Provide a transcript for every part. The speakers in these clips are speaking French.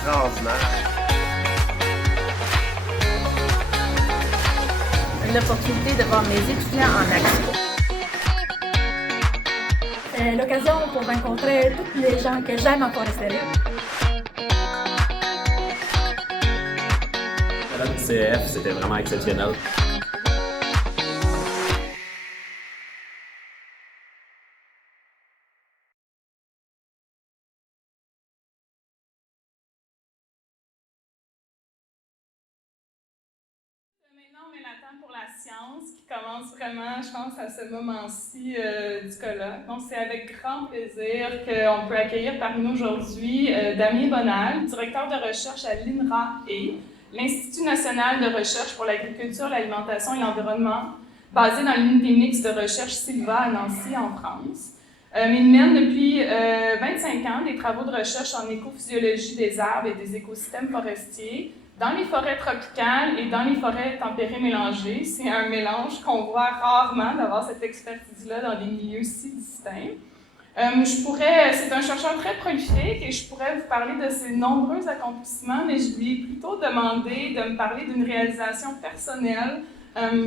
extraordinaire. L'opportunité de voir mes étudiants en action. L'occasion pour rencontrer tous les gens que j'aime en foresterie. Le CEF, c'était vraiment exceptionnel. Maintenant, on met l'attente pour la science qui commence vraiment, je pense, à ce moment-ci du colloque. Donc, c'est avec grand plaisir qu'on peut accueillir parmi nous aujourd'hui Damien Bonal, directeur de recherche à l'INRAE, l'Institut national de recherche pour l'agriculture, l'alimentation et l'environnement, basé dans l'unité mixte de recherche Sylva à Nancy, en France. Il mène depuis 25 ans des travaux de recherche en écophysiologie des arbres et des écosystèmes forestiers, dans les forêts tropicales et dans les forêts tempérées mélangées. C'est un mélange qu'on voit rarement, d'avoir cette expertise-là dans des milieux si distincts. C'est un chercheur très prolifique et je pourrais vous parler de ses nombreux accomplissements, mais je lui ai plutôt demandé de me parler d'une réalisation personnelle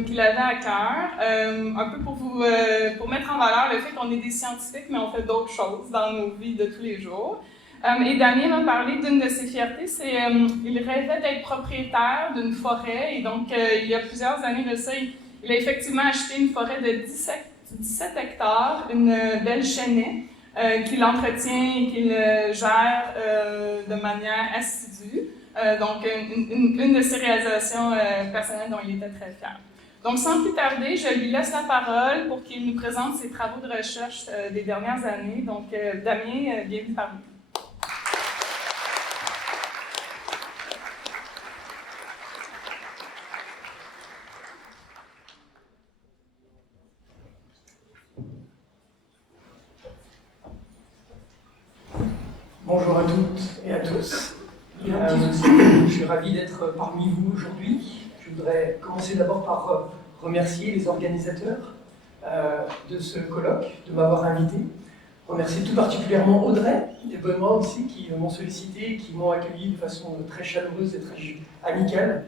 qu'il avait à cœur, un peu pour mettre en valeur le fait qu'on est des scientifiques, mais on fait d'autres choses dans nos vies de tous les jours. Et Damien m'a parlé d'une de ses fiertés, c'est il rêvait d'être propriétaire d'une forêt, et donc il y a plusieurs années de ça, il a effectivement acheté une forêt de 17 hectares, une belle chênaie, qu'il entretient et qu'il gère de manière assidue. Donc une de ses réalisations personnelles dont il était très fier. Donc sans plus tarder, je lui laisse la parole pour qu'il nous présente ses travaux de recherche des dernières années. Donc Damien, bienvenue parmi nous. Bonjour à toutes et à tous. Je suis ravi d'être parmi vous aujourd'hui. Je voudrais commencer d'abord par remercier les organisateurs de ce colloque de m'avoir invité. Remercier tout particulièrement Audrey et Benoît aussi qui m'ont sollicité et qui m'ont accueilli de façon très chaleureuse et très amicale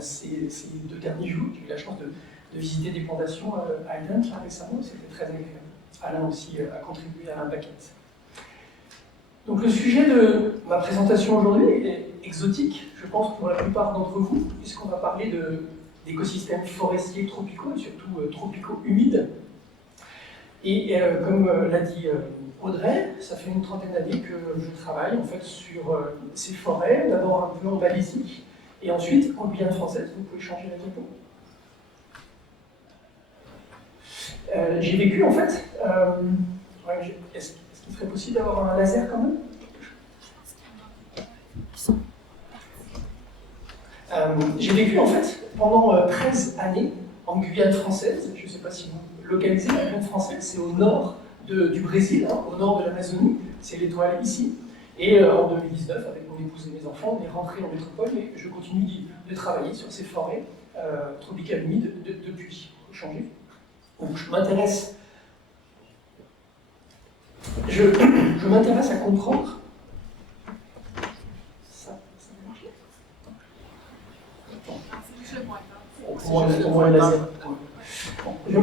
ces 2 derniers jours. J'ai eu la chance de visiter des plantations à Eden récemment, c'était très agréable. Alain aussi a contribué à Baquette. Donc le sujet de ma présentation aujourd'hui est exotique, je pense, pour la plupart d'entre vous, puisqu'on va parler d'écosystèmes forestiers tropicaux, et surtout tropicaux-humides. Et comme l'a dit Audrey, ça fait une trentaine d'années que je travaille en fait sur ces forêts, d'abord un peu en Malaisie, et ensuite en Guyane française. Vous pouvez changer la diapo. J'ai vécu en fait... Est-ce qu'il serait possible d'avoir un laser quand même? J'ai vécu en fait pendant 13 années en Guyane française. Je ne sais pas si vous localisez la Guyane française, c'est au nord du Brésil, hein, au nord de l'Amazonie, c'est l'étoile ici. Et en 2019, avec mon épouse et mes enfants, on est rentrés en métropole et je continue de travailler sur ces forêts tropicales humides depuis. Il faut changer. Donc je m'intéresse à comprendre. Ça va marcher.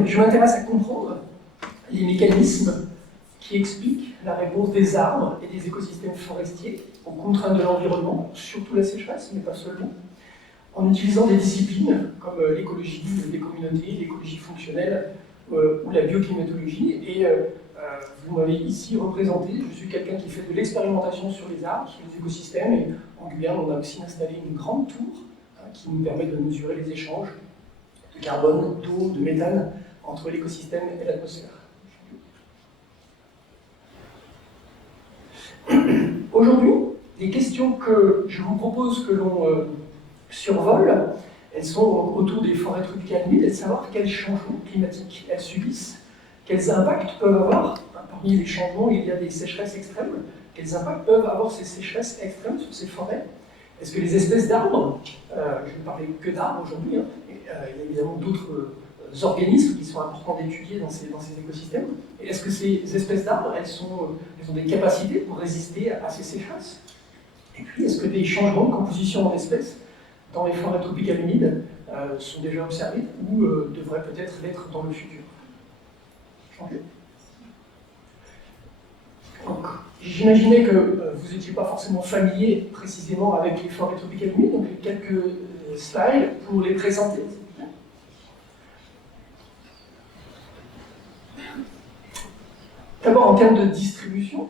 Je m'intéresse à comprendre les mécanismes qui expliquent la réponse des arbres et des écosystèmes forestiers aux contraintes de l'environnement, surtout la sécheresse, mais pas seulement, en utilisant des disciplines comme l'écologie des communautés, l'écologie fonctionnelle ou la bioclimatologie. Et vous m'avez ici représenté, je suis quelqu'un qui fait de l'expérimentation sur les arbres, sur les écosystèmes, et en Guyane, on a aussi installé une grande tour qui nous permet de mesurer les échanges de carbone, d'eau, de méthane entre l'écosystème et l'atmosphère. Aujourd'hui, les questions que je vous propose que l'on survole, elles sont autour des forêts tropicales humides et de savoir quels changements climatiques elles subissent, quels impacts peuvent avoir, parmi les changements, il y a des sécheresses extrêmes, quels impacts peuvent avoir ces sécheresses extrêmes sur ces forêts. Est-ce que les espèces d'arbres, je ne vais parler que d'arbres aujourd'hui, hein, il y a évidemment d'autres organismes qui sont importants d'étudier dans ces écosystèmes, et est-ce que ces espèces d'arbres, elles ont des capacités pour résister à ces sécheresses? Et puis, est-ce que des changements de composition en espèces dans les forêts tropicales humides sont déjà observés ou devraient peut-être l'être dans le futur? Changer. Donc, j'imaginais que vous n'étiez pas forcément familier précisément avec les forêts tropicales humides, donc quelques slides pour les présenter. D'abord, en termes de distribution,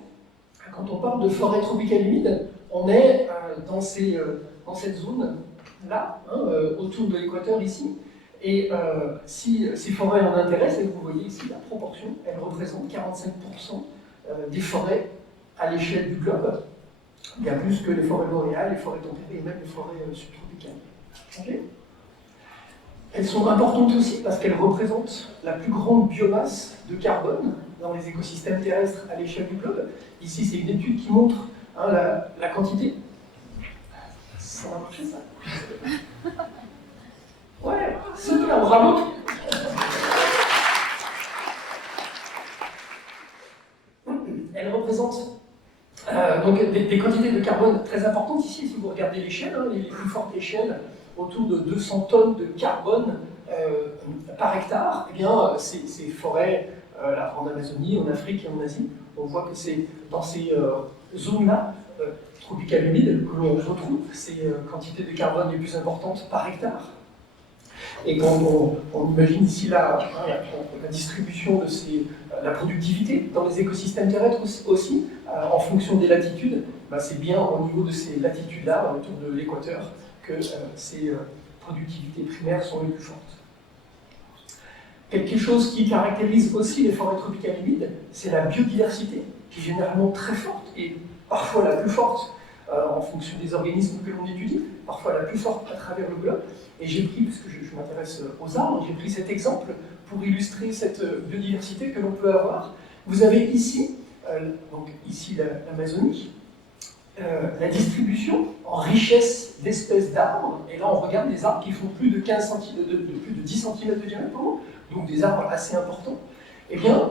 quand on parle de forêt tropicale humide, on est dans cette zone-là, autour de l'équateur ici. Et si ces forêts en intéressent, et vous voyez ici la proportion, elles représentent 45% des forêts à l'échelle du globe, bien plus que les forêts boréales, les forêts tempérées et même les forêts subtropicales. Okay. Elles sont importantes aussi parce qu'elles représentent la plus grande biomasse de carbone dans les écosystèmes terrestres à l'échelle du globe. Ici, c'est une étude qui montre la quantité. Ça va marcher, ça? Ouais, super, bravo! Elle représente donc des quantités de carbone très importantes. Ici, si vous regardez l'échelle, les plus fortes échelles, autour de 200 tonnes de carbone par hectare, eh bien, ces forêts, là, en Amazonie, en Afrique et en Asie, on voit que c'est dans ces zones-là, tropicales humides, que l'on retrouve ces quantités de carbone les plus importantes par hectare. Et quand on imagine ici la distribution de la productivité dans les écosystèmes terrestres aussi, en fonction des latitudes, c'est bien au niveau de ces latitudes-là, autour de l'équateur, que ces productivités primaires sont les plus fortes. Quelque chose qui caractérise aussi les forêts tropicales humides, c'est la biodiversité, qui est généralement très forte, et parfois la plus forte en fonction des organismes que l'on étudie, parfois la plus forte à travers le globe. Et j'ai pris, puisque je m'intéresse aux arbres, j'ai pris cet exemple pour illustrer cette biodiversité que l'on peut avoir. Vous avez ici, donc ici l'Amazonie, la distribution en richesse d'espèces d'arbres, et là on regarde des arbres qui font plus de 15 cm, plus de 10 cm de diamètre, donc des arbres assez importants. Eh bien,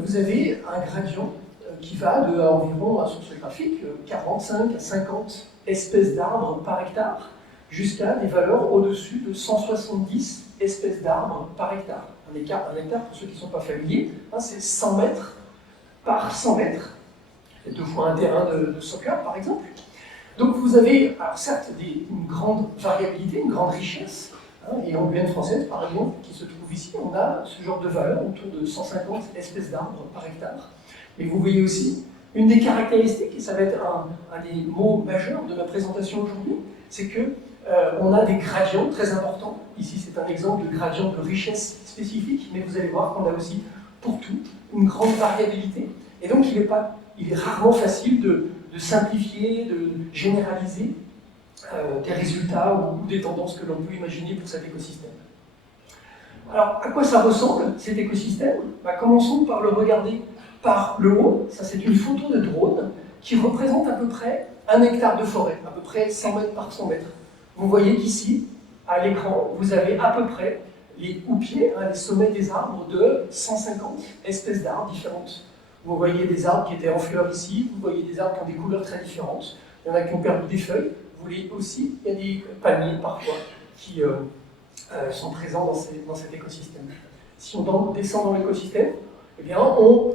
vous avez un gradient qui va de environ, sur ce graphique, 45 à 50 espèces d'arbres par hectare, jusqu'à des valeurs au-dessus de 170 espèces d'arbres par hectare. Un hectare, pour ceux qui ne sont pas familiers, c'est 100 mètres par 100 mètres. C'est 2 fois un terrain de soccer, par exemple. Donc vous avez, alors certes, une grande variabilité, une grande richesse, et en Guyane française, par exemple, qui se trouve ici, on a ce genre de valeur autour de 150 espèces d'arbres par hectare. Mais vous voyez aussi, une des caractéristiques, et ça va être un des mots majeurs de ma présentation aujourd'hui, c'est que on a des gradients très importants. Ici, c'est un exemple de gradient de richesse spécifique, mais vous allez voir qu'on a aussi, pour tout, une grande variabilité. Et donc, il est rarement facile de simplifier, de généraliser des résultats ou des tendances que l'on peut imaginer pour cet écosystème. Alors, à quoi ça ressemble, cet écosystème? Commençons par le regarder par le haut. Ça, c'est une photo de drone qui représente à peu près 1 hectare de forêt, à peu près 100 mètres par 100 mètres. Vous voyez qu'ici, à l'écran, vous avez à peu près les houppiers, les sommets des arbres de 150 espèces d'arbres différentes. Vous voyez des arbres qui étaient en fleurs ici, vous voyez des arbres qui ont des couleurs très différentes, il y en a qui ont perdu des feuilles, vous voyez aussi, il y a des palmiers parfois qui sont présents dans cet écosystème. Si on descend dans l'écosystème, eh bien, on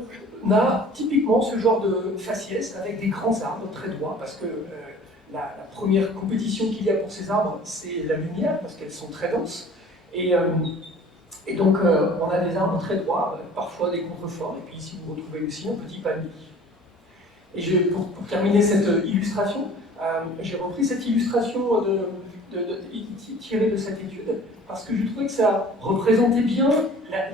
a typiquement ce genre de faciès avec des grands arbres très droits, parce que la première compétition qu'il y a pour ces arbres, c'est la lumière, parce qu'elles sont très denses. Et donc, on a des arbres très droits, parfois des contreforts, et puis ici, vous retrouvez aussi un petit palmier. Et pour terminer cette illustration, j'ai repris cette illustration tirée de cette étude, parce que je trouvais que ça représentait bien la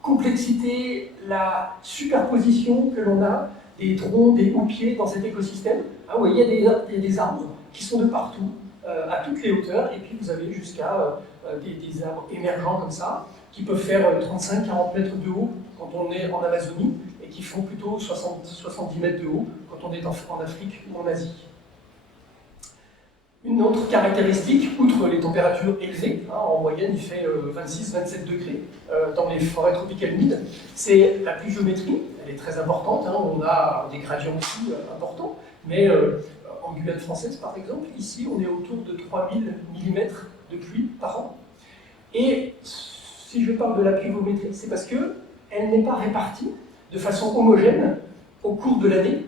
complexité, la superposition que l'on a des troncs, des houppiers dans cet écosystème. Vous voyez, il y a des arbres qui sont de partout, à toutes les hauteurs, et puis vous avez jusqu'à des arbres émergents comme ça, qui peuvent faire 35-40 mètres de haut quand on est en Amazonie, et qui font plutôt 70 mètres de haut quand on est en Afrique ou en Asie. Une autre caractéristique, outre les températures élevées, en moyenne il fait 26-27 degrés dans les forêts tropicales humides, c'est la pluviométrie, elle est très importante, on a des gradients aussi importants, mais en Guyane française, par exemple, ici, on est autour de 3000 mm de pluie par an. Et si je parle de la pluviométrie, c'est parce qu'elle n'est pas répartie de façon homogène au cours de l'année.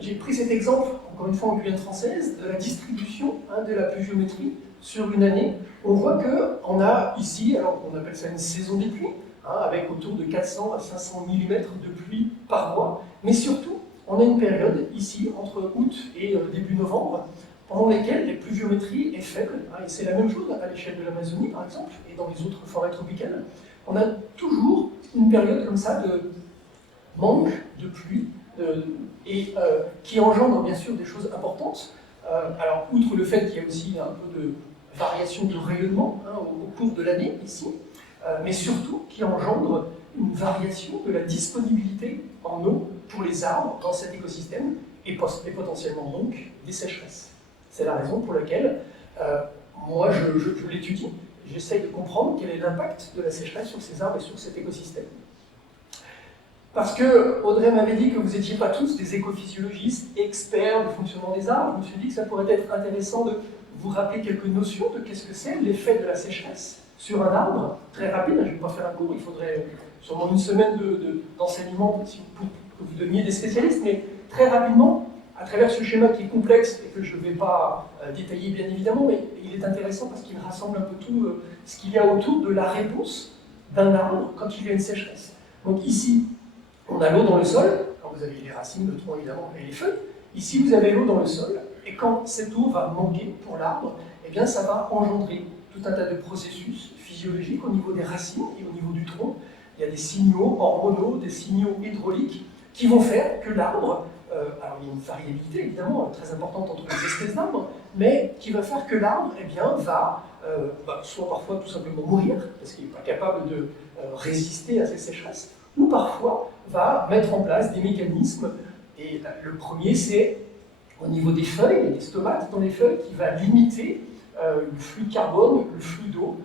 J'ai pris cet exemple, encore une fois en Guyane française, de la distribution de la pluviométrie sur une année. On voit qu'on a ici, alors on appelle ça une saison des pluies, avec autour de 400 à 500 mm de pluie par mois, mais surtout, on a une période ici, entre août et début novembre, pendant lesquelles la pluviométrie est faible, et c'est la même chose à l'échelle de l'Amazonie par exemple, et dans les autres forêts tropicales. On a toujours une période comme ça de manque de pluie, qui engendre bien sûr des choses importantes. Alors, outre le fait qu'il y a aussi un peu de variation de rayonnement au cours de l'année ici, mais surtout qui engendre une variation de la disponibilité en eau pour les arbres dans cet écosystème et potentiellement donc des sécheresses. C'est la raison pour laquelle moi je l'étudie, j'essaye de comprendre quel est l'impact de la sécheresse sur ces arbres et sur cet écosystème. Parce que Audrey m'avait dit que vous n'étiez pas tous des écophysiologistes, experts du fonctionnement des arbres. Je me suis dit que ça pourrait être intéressant de vous rappeler quelques notions de qu'est-ce que c'est l'effet de la sécheresse sur un arbre. Très rapide, je ne vais pas faire un cours, il faudrait sûrement une semaine d'enseignement pour que vous deveniez des spécialistes, mais très rapidement, à travers ce schéma qui est complexe et que je ne vais pas détailler bien évidemment, mais il est intéressant parce qu'il rassemble un peu tout ce qu'il y a autour de la réponse d'un arbre quand il y a une sécheresse. Donc ici, on a l'eau dans le sol, quand vous avez les racines, le tronc évidemment, et les feuilles. Ici, vous avez l'eau dans le sol, et quand cette eau va manquer pour l'arbre, eh bien, ça va engendrer tout un tas de processus physiologiques au niveau des racines et au niveau du tronc. Il y a des signaux hormonaux, des signaux hydrauliques qui vont faire que l'arbre, alors il y a une variabilité évidemment très importante entre les espèces d'arbres, mais qui va faire que l'arbre eh bien, va soit parfois tout simplement mourir, parce qu'il n'est pas capable de résister à ces sécheresses, ou parfois va mettre en place des mécanismes. Et le premier, c'est au niveau des feuilles, il y a des stomates dans les feuilles qui va limiter le flux de carbone, le flux d'eau,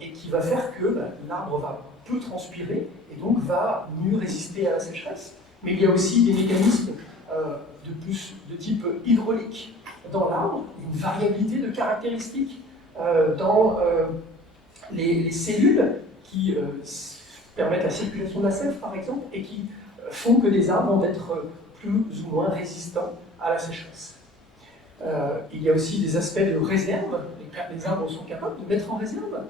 et qui va faire que l'arbre va peu transpirer et donc va mieux résister à la sécheresse. Mais il y a aussi des mécanismes de type hydraulique dans l'arbre, une variabilité de caractéristiques dans les cellules qui permettent la circulation de la sève, par exemple, et qui font que les arbres vont être plus ou moins résistants à la sécheresse. Il y a aussi des aspects de réserve. Les arbres sont capables de mettre en réserve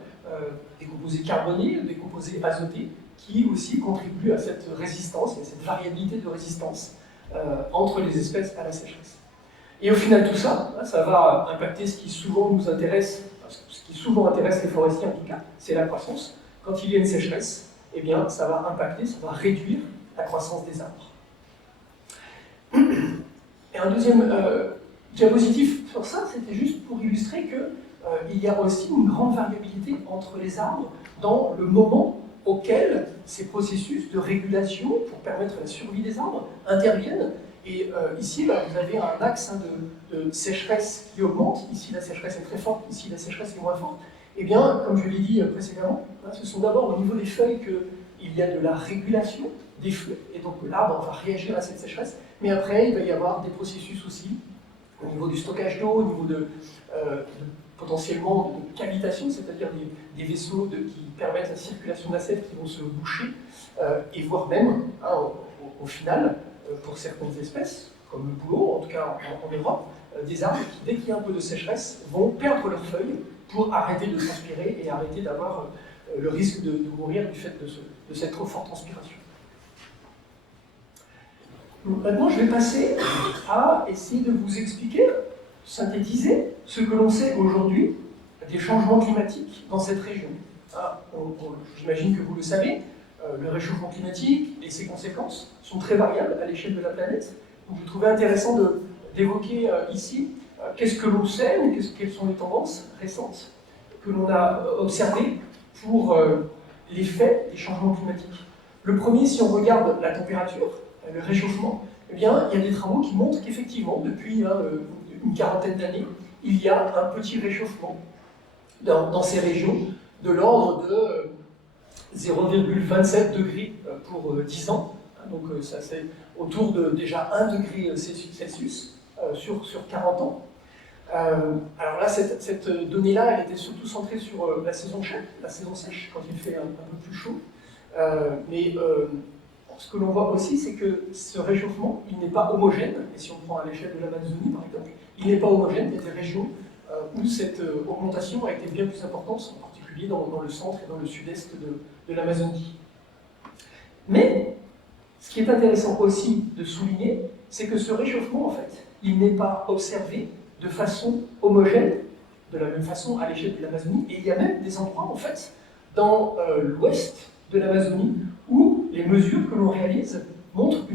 des composés carbonés, des composés azotés, qui aussi contribuent à cette résistance, et à cette variabilité de résistance entre les espèces à la sécheresse. Et au final, tout ça, ça va impacter ce qui souvent nous intéresse, ce qui souvent intéresse les forestiers en tout cas, c'est la croissance. Quand il y a une sécheresse, eh bien, ça va impacter, ça va réduire la croissance des arbres. Et un deuxième diapositive sur ça, c'était juste pour illustrer qu'il y a aussi une grande variabilité entre les arbres dans le moment auquel ces processus de régulation pour permettre la survie des arbres interviennent. Et ici, vous avez un axe de sécheresse qui augmente. Ici, la sécheresse est très forte, ici, la sécheresse est moins forte. Eh bien, comme je l'ai dit précédemment, ce sont d'abord au niveau des feuilles qu'il y a de la régulation des flux, et donc l'arbre va réagir à cette sécheresse, mais après il va y avoir des processus aussi au niveau du stockage d'eau, au niveau potentiellement de cavitation, c'est-à-dire des vaisseaux qui permettent la circulation de la sève qui vont se boucher, et voire même, au final, pour certaines espèces, comme le bouleau, en tout cas en Europe, des arbres qui, dès qu'il y a un peu de sécheresse, vont perdre leurs feuilles pour arrêter de transpirer et arrêter d'avoir le risque de mourir du fait de cette trop forte transpiration. Maintenant, je vais passer à essayer de vous expliquer, synthétiser ce que l'on sait aujourd'hui des changements climatiques dans cette région. J'imagine que vous le savez, le réchauffement climatique et ses conséquences sont très variables à l'échelle de la planète. Donc, je trouvais intéressant d'évoquer ici qu'est-ce que l'on sait, quelles sont les tendances récentes que l'on a observées pour l'effet des changements climatiques. Le premier, si on regarde la température, le réchauffement, eh bien, il y a des travaux qui montrent qu'effectivement, depuis une quarantaine d'années, il y a un petit réchauffement dans ces régions de l'ordre de 0,27 degrés pour 10 ans. Donc ça c'est autour de déjà 1 degré Celsius sur 40 ans. Alors là, cette donnée-là, elle était surtout centrée sur la saison sèche, quand il fait un peu plus chaud. Mais ce que l'on voit aussi, c'est que ce réchauffement, il n'est pas homogène. Et si on prend à l'échelle de l'Amazonie, par exemple, il n'est pas homogène. Il y a des régions où cette augmentation a été bien plus importante, en particulier dans le centre et dans le sud-est de l'Amazonie. Mais, ce qui est intéressant aussi de souligner, c'est que ce réchauffement, en fait, il n'est pas observé de façon homogène, de la même façon à l'échelle de l'Amazonie, et il y a même des endroits, en fait, dans l'ouest de l'Amazonie, où les mesures que l'on réalise montrent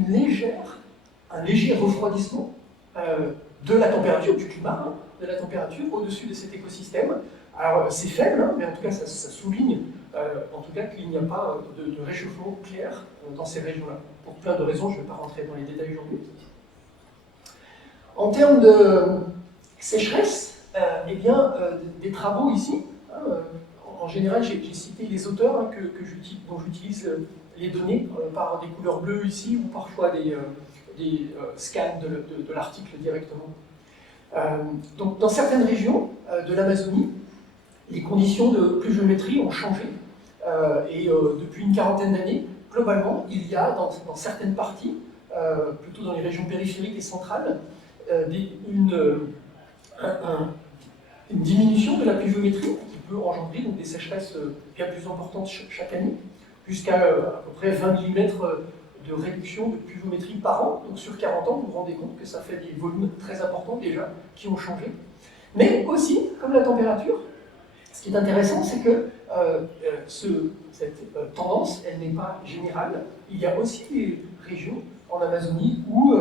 un léger refroidissement de la température, du climat, hein, de la température au-dessus de cet écosystème. Alors c'est faible, hein, mais en tout cas ça souligne en tout cas qu'il n'y a pas de réchauffement clair dans ces régions-là. Pour plein de raisons, je ne vais pas rentrer dans les détails aujourd'hui. En termes de sécheresse, eh bien, des travaux ici, hein, en général j'ai cité les auteurs hein, dont j'utilise les données par des couleurs bleues ici ou parfois des scans de l'article directement. Donc, dans certaines régions de l'Amazonie, les conditions de pluviométrie ont changé. Et depuis une quarantaine d'années, globalement, il y a dans certaines parties, plutôt dans les régions périphériques et centrales, une diminution de la pluviométrie qui peut engendrer donc, des sécheresses bien plus importantes chaque année, jusqu'à à peu près 20 mm de réduction de pluviométrie par an. Donc sur 40 ans, vous vous rendez compte que ça fait des volumes très importants déjà qui ont changé. Mais aussi, comme la température, ce qui est intéressant, c'est que cette tendance, elle n'est pas générale. Il y a aussi des régions en Amazonie où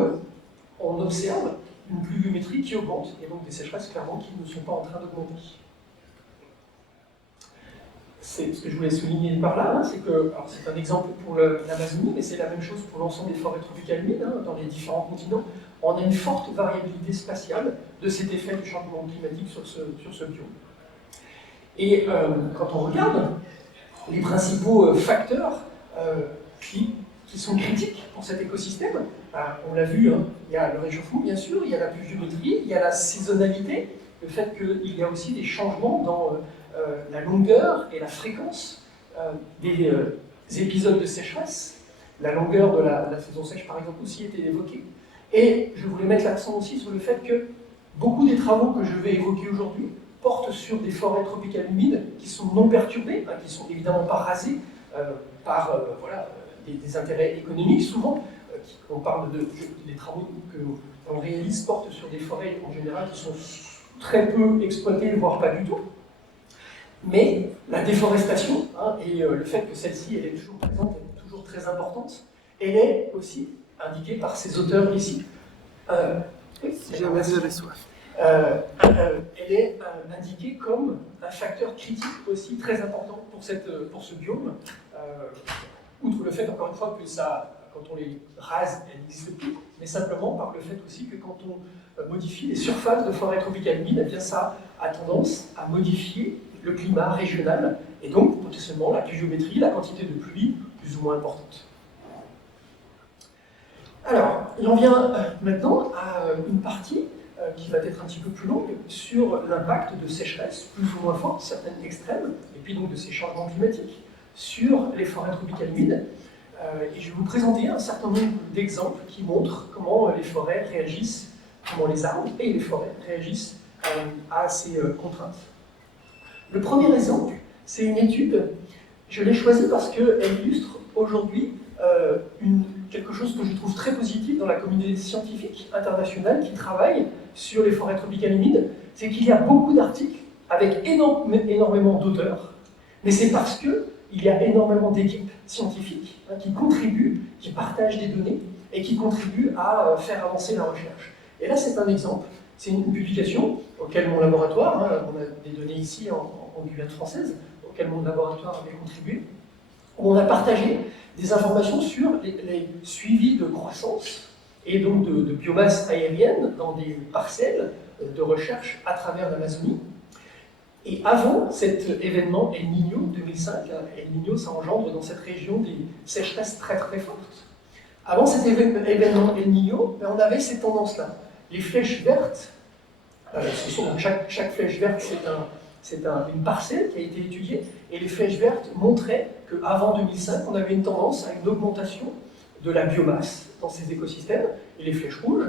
on observe une pluviométrie qui augmente, et donc des sécheresses clairement qui ne sont pas en train d'augmenter. C'est ce que je voulais souligner par là, hein, c'est que, alors c'est un exemple pour l'Amazonie, mais c'est la même chose pour l'ensemble des forêts tropicales humides, hein, dans les différents continents. On a une forte variabilité spatiale de cet effet du changement climatique sur ce biome. Et quand on regarde les principaux facteurs qui sont critiques pour cet écosystème, on l'a vu, hein, il y a le réchauffement bien sûr, il y a la pluviométrie, il y a la saisonnalité, le fait qu'il y a aussi des changements dans la longueur et la fréquence des épisodes de sécheresse. La longueur de la saison sèche par exemple aussi était évoquée. Et je voulais mettre l'accent aussi sur le fait que beaucoup des travaux que je vais évoquer aujourd'hui portent sur des forêts tropicales humides qui sont non perturbées, hein, qui ne sont évidemment pas rasées par voilà, des intérêts économiques souvent. On parle des travaux que l'on réalise portent sur des forêts en général qui sont très peu exploitées, voire pas du tout. Mais la déforestation, hein, et le fait que celle-ci elle est toujours présente, elle est toujours très importante, elle est aussi indiquée par ces auteurs ici. Si jamais vous avez soif. Elle est indiquée comme un facteur critique aussi très important pour ce biome, outre le fait, encore une fois, que ça, quand on les rase, elles n'existent plus, mais simplement par le fait aussi que quand on modifie les surfaces de forêts tropicales humides, eh bien ça a tendance à modifier le climat régional, et donc potentiellement la pluviométrie, la quantité de pluie plus ou moins importante. Alors, il en vient maintenant à une partie qui va être un petit peu plus longue sur l'impact de sécheresse plus ou moins forte, certaines extrêmes, et puis donc de ces changements climatiques sur les forêts tropicales humides. Et je vais vous présenter un certain nombre d'exemples qui montrent comment les forêts réagissent, comment les arbres et les forêts réagissent à ces contraintes. Le premier exemple, c'est une étude, je l'ai choisie parce qu'elle illustre aujourd'hui quelque chose que je trouve très positif dans la communauté scientifique internationale qui travaille sur les forêts tropicales humides, c'est qu'il y a beaucoup d'articles avec énormément d'auteurs, mais c'est parce qu'il y a énormément d'équipes scientifiques hein, qui contribuent, qui partagent des données et qui contribuent à faire avancer la recherche. Et là, c'est un exemple. C'est une publication auquel mon laboratoire, hein, on a des données ici en Guyane française, auquel mon laboratoire avait contribué, où on a partagé des informations sur les suivis de croissance et donc de biomasse aérienne dans des parcelles de recherche à travers l'Amazonie. Et avant cet événement El Niño 2005, El Niño ça engendre dans cette région des sécheresses très très fortes. Avant cet événement El Niño, on avait ces tendances-là. Les flèches vertes, chaque flèche verte, c'est une parcelle qui a été étudiée, et les flèches vertes montraient qu'avant 2005, on avait une tendance à une augmentation de la biomasse dans ces écosystèmes, et les flèches rouges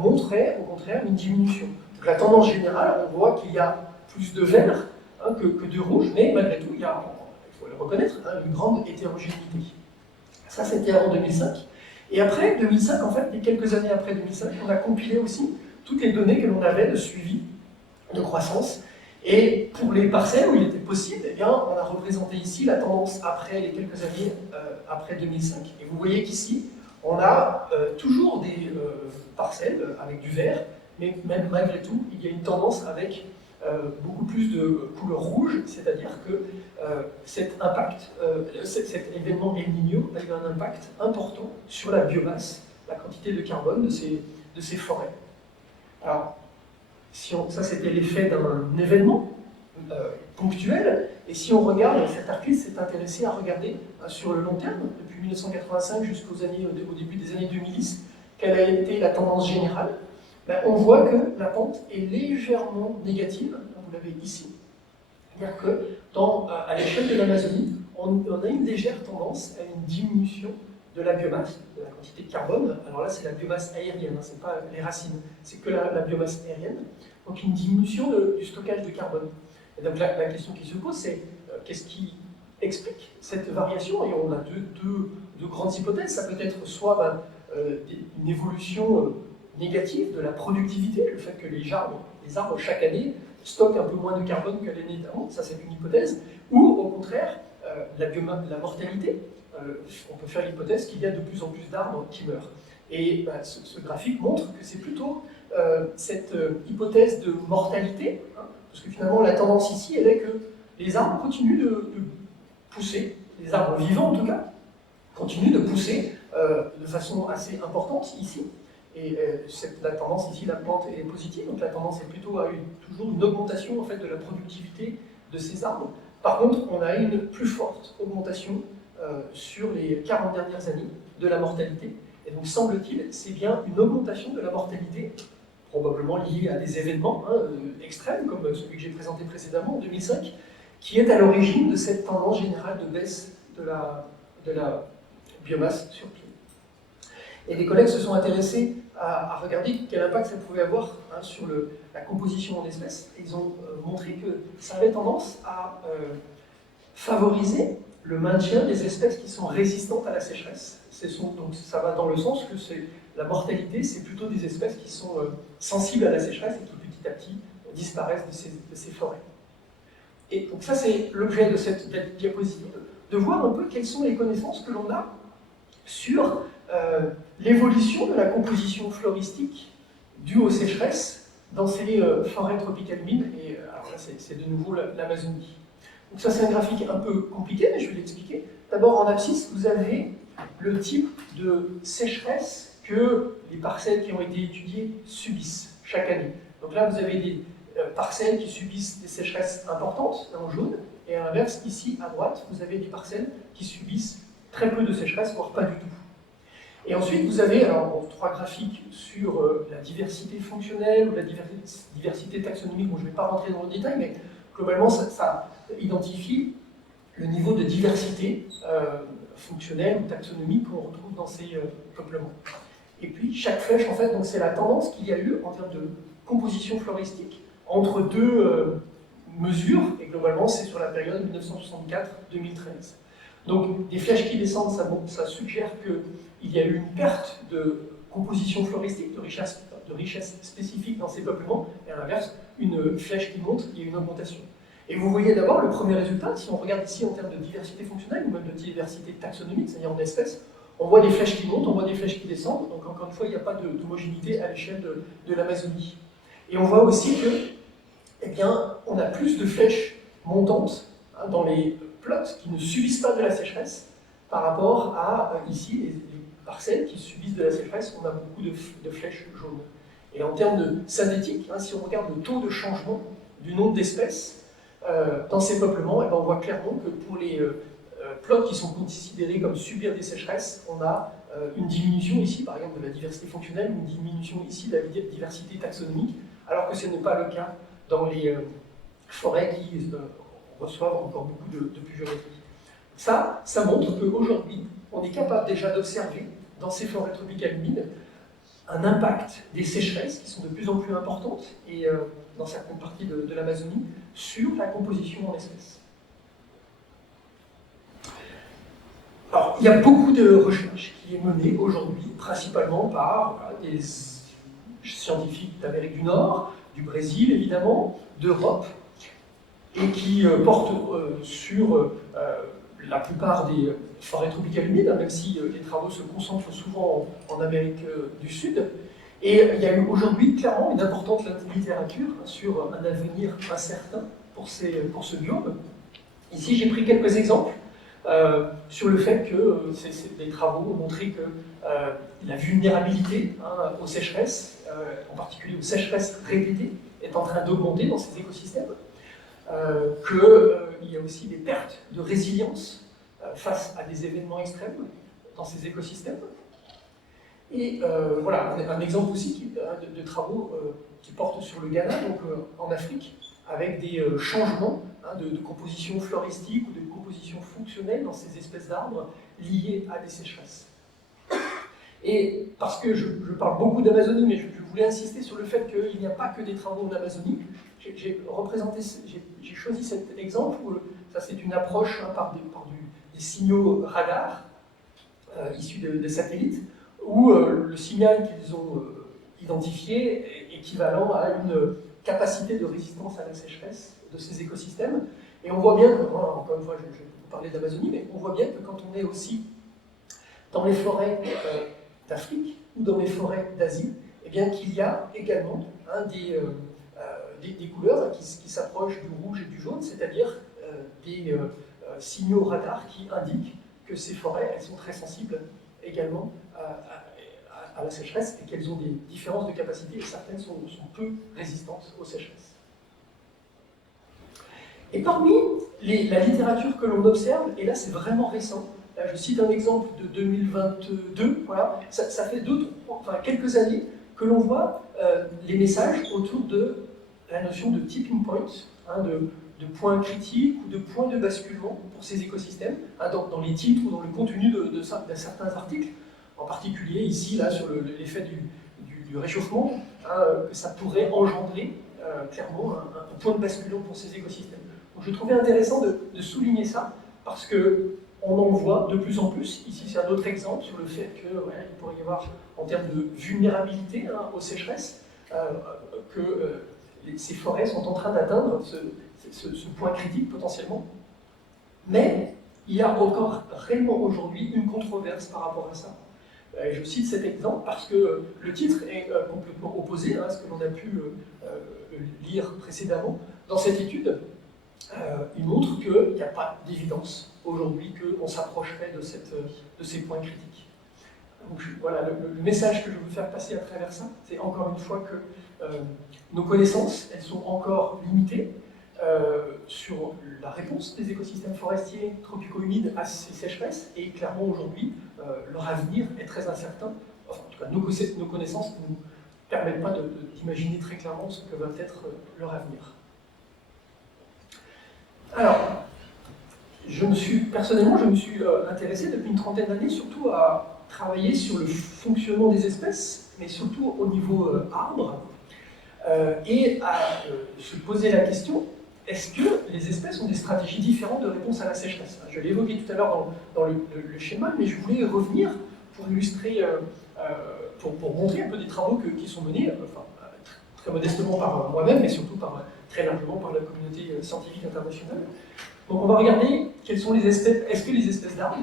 montraient au contraire une diminution. Donc la tendance générale, on voit qu'il y a plus de vert que de rouge, mais malgré tout, il y a, il faut le reconnaître, une grande hétérogénéité. Ça, c'était avant 2005. Et après 2005, en fait, et quelques années après 2005, on a compilé aussi toutes les données que l'on avait de suivi de croissance. Et pour les parcelles où il était possible, eh bien, on a représenté ici la tendance après les quelques années après 2005. Et vous voyez qu'ici, on a toujours des parcelles avec du vert, mais même malgré tout, il y a une tendance avec beaucoup plus de couleur rouge, c'est-à-dire que cet événement El Niño a eu un impact important sur la biomasse, la quantité de carbone de ces forêts. Alors, ça c'était l'effet d'un événement ponctuel, et si on regarde, cet artiste s'est intéressé à regarder sur le long terme, depuis 1985 jusqu'au début des années 2010, quelle a été la tendance générale. On voit que la pente est légèrement négative, vous l'avez ici. C'est-à-dire qu'à l'échelle de l'Amazonie, on a une légère tendance à une diminution de la biomasse, de la quantité de carbone. Alors là, c'est la biomasse aérienne, ce n'est pas les racines, c'est que la biomasse aérienne. Donc une diminution du stockage de carbone. Et donc la question qui se pose, c'est qu'est-ce qui explique cette variation? Et on a deux grandes hypothèses. Ça peut être soit une évolution négative de la productivité, le fait que les arbres chaque année stockent un peu moins de carbone que l'année d'avant, ça c'est une hypothèse, ou au contraire la mortalité. On peut faire l'hypothèse qu'il y a de plus en plus d'arbres qui meurent. Et ce graphique montre que c'est plutôt cette hypothèse de mortalité, parce que finalement la tendance ici elle est que les arbres continuent de pousser, les arbres vivants en tout cas, continuent de pousser de façon assez importante ici. Et la tendance ici, la pente est positive, donc la tendance est plutôt à toujours une augmentation en fait, de la productivité de ces arbres. Par contre, on a une plus forte augmentation sur les 40 dernières années de la mortalité. Et donc, semble-t-il, c'est bien une augmentation de la mortalité, probablement liée à des événements extrêmes, comme celui que j'ai présenté précédemment en 2005, qui est à l'origine de cette tendance générale de baisse de la biomasse sur pied. Et des collègues se sont intéressés à regarder quel impact ça pouvait avoir sur la composition en espèces. Ils ont montré que ça avait tendance à favoriser le maintien des espèces qui sont résistantes à la sécheresse. Donc ça va dans le sens que la mortalité, c'est plutôt des espèces qui sont sensibles à la sécheresse et qui petit à petit disparaissent de ces forêts. Et donc ça, c'est l'objet de cette diapositive, de voir un peu quelles sont les connaissances que l'on a sur l'évolution de la composition floristique due aux sécheresses dans ces forêts tropicales humides, et alors là c'est de nouveau l'Amazonie. Donc ça c'est un graphique un peu compliqué, mais je vais l'expliquer. D'abord en abscisse, vous avez le type de sécheresse que les parcelles qui ont été étudiées subissent chaque année. Donc là vous avez des parcelles qui subissent des sécheresses importantes, en jaune, et à l'inverse, ici à droite, vous avez des parcelles qui subissent très peu de sécheresse, voire pas du tout. Et ensuite, vous avez trois graphiques sur la diversité fonctionnelle ou la diversité taxonomique. Bon, je ne vais pas rentrer dans le détail, mais globalement, ça identifie le niveau de diversité fonctionnelle ou taxonomique qu'on retrouve dans ces peuplements. Et puis, chaque flèche, en fait, c'est la tendance qu'il y a eu en termes de composition floristique entre deux mesures, et globalement, c'est sur la période 1964-2013. Donc, des flèches qui descendent, ça suggère qu'il y a eu une perte de composition floristique, de richesse spécifique dans ces peuplements, et à l'inverse, une flèche qui monte, il y a une augmentation. Et vous voyez d'abord le premier résultat, si on regarde ici en termes de diversité fonctionnelle, ou même de diversité taxonomique, c'est-à-dire en espèces, on voit des flèches qui montent, on voit des flèches qui descendent, donc encore une fois, il n'y a pas d'homogénéité à l'échelle de l'Amazonie. Et on voit aussi que, eh bien, on a plus de flèches montantes dans les plots qui ne subissent pas de la sécheresse par rapport à, ici, les parcelles qui subissent de la sécheresse, on a beaucoup de flèches jaunes. Et en termes de synthétique, si on regarde le taux de changement du nombre d'espèces dans ces peuplements, on voit clairement que pour les plots qui sont considérés comme subir des sécheresses, on a une diminution ici, par exemple, de la diversité fonctionnelle, ou une diminution ici de la diversité taxonomique, alors que ce n'est pas le cas dans les forêts qui reçoivent encore beaucoup de pluviométrie. Ça montre qu'aujourd'hui, on est capable déjà d'observer dans ces forêts tropicales humides un impact des sécheresses qui sont de plus en plus importantes, et dans certaines parties de l'Amazonie, sur la composition en espèces. Alors, il y a beaucoup de recherches qui est menée aujourd'hui, principalement par des scientifiques d'Amérique du Nord, du Brésil évidemment, d'Europe, et qui portent sur la plupart des forêts tropicales humides, même si les travaux se concentrent souvent en Amérique du Sud. Et il y a eu aujourd'hui clairement une importante littérature sur un avenir incertain pour ce biome. Ici, j'ai pris quelques exemples sur le fait que les travaux ont montré que la vulnérabilité aux sécheresses, en particulier aux sécheresses répétées, est en train d'augmenter dans ces écosystèmes, qu'il y a aussi des pertes de résilience face à des événements extrêmes dans ces écosystèmes. Et voilà, un exemple aussi de travaux qui portent sur le Ghana, donc en Afrique, avec des changements de composition floristique ou de composition fonctionnelle dans ces espèces d'arbres liées à des sécheresses. Et parce que je parle beaucoup d'Amazonie, mais je voulais insister sur le fait qu'il n'y a pas que des travaux en Amazonie. J'ai choisi cet exemple où ça c'est une approche par des signaux radars issus de satellites, où le signal qu'ils ont identifié est équivalent à une capacité de résistance à la sécheresse de ces écosystèmes. Et on voit bien que, encore une fois, je vais vous parler d'Amazonie, mais on voit bien que quand on est aussi dans les forêts d'Afrique ou dans les forêts d'Asie, eh bien qu'il y a également des couleurs qui s'approchent du rouge et du jaune, c'est-à-dire des signaux radars qui indiquent que ces forêts, elles sont très sensibles également à la sécheresse et qu'elles ont des différences de capacité, et certaines sont peu résistantes aux sécheresses. Et parmi la littérature que l'on observe, et là c'est vraiment récent, là je cite un exemple de 2022, voilà, ça fait quelques années que l'on voit les messages autour de la notion de tipping point, de points critiques ou de points de basculement pour ces écosystèmes, dans les titres ou dans le contenu de certains articles, en particulier ici là sur l'effet du réchauffement, que ça pourrait engendrer clairement un point de basculement pour ces écosystèmes. Donc je trouvais intéressant de souligner ça, parce qu'on en voit de plus en plus. Ici c'est un autre exemple sur le fait qu'il pourrait y avoir, en termes de vulnérabilité aux sécheresses, que ces forêts sont en train d'atteindre ce point critique potentiellement. Mais il y a encore réellement aujourd'hui une controverse par rapport à ça. Je cite cet exemple parce que le titre est complètement opposé à ce que l'on a pu lire précédemment. Dans cette étude, il montre qu'il n'y a pas d'évidence aujourd'hui qu'on s'approcherait de ces points critiques. Donc, voilà, le message que je veux faire passer à travers ça, c'est encore une fois que nos connaissances, elles sont encore limitées sur la réponse des écosystèmes forestiers tropicaux-humides à ces sécheresses, et clairement aujourd'hui, leur avenir est très incertain. Enfin, en tout cas, nos connaissances ne nous permettent pas d'imaginer très clairement ce que va être leur avenir. Alors, personnellement, je me suis intéressé depuis une trentaine d'années surtout à travailler sur le fonctionnement des espèces, mais surtout au niveau arbre, et à se poser la question: est-ce que les espèces ont des stratégies différentes de réponse à la sécheresse? Je l'ai évoqué tout à l'heure dans le schéma, mais je voulais y revenir pour illustrer, pour montrer un peu des travaux qui sont menés, très modestement par moi-même, mais surtout très largement par la communauté scientifique internationale. Donc on va regarder quelles sont les espèces. Est-ce que les espèces d'arbres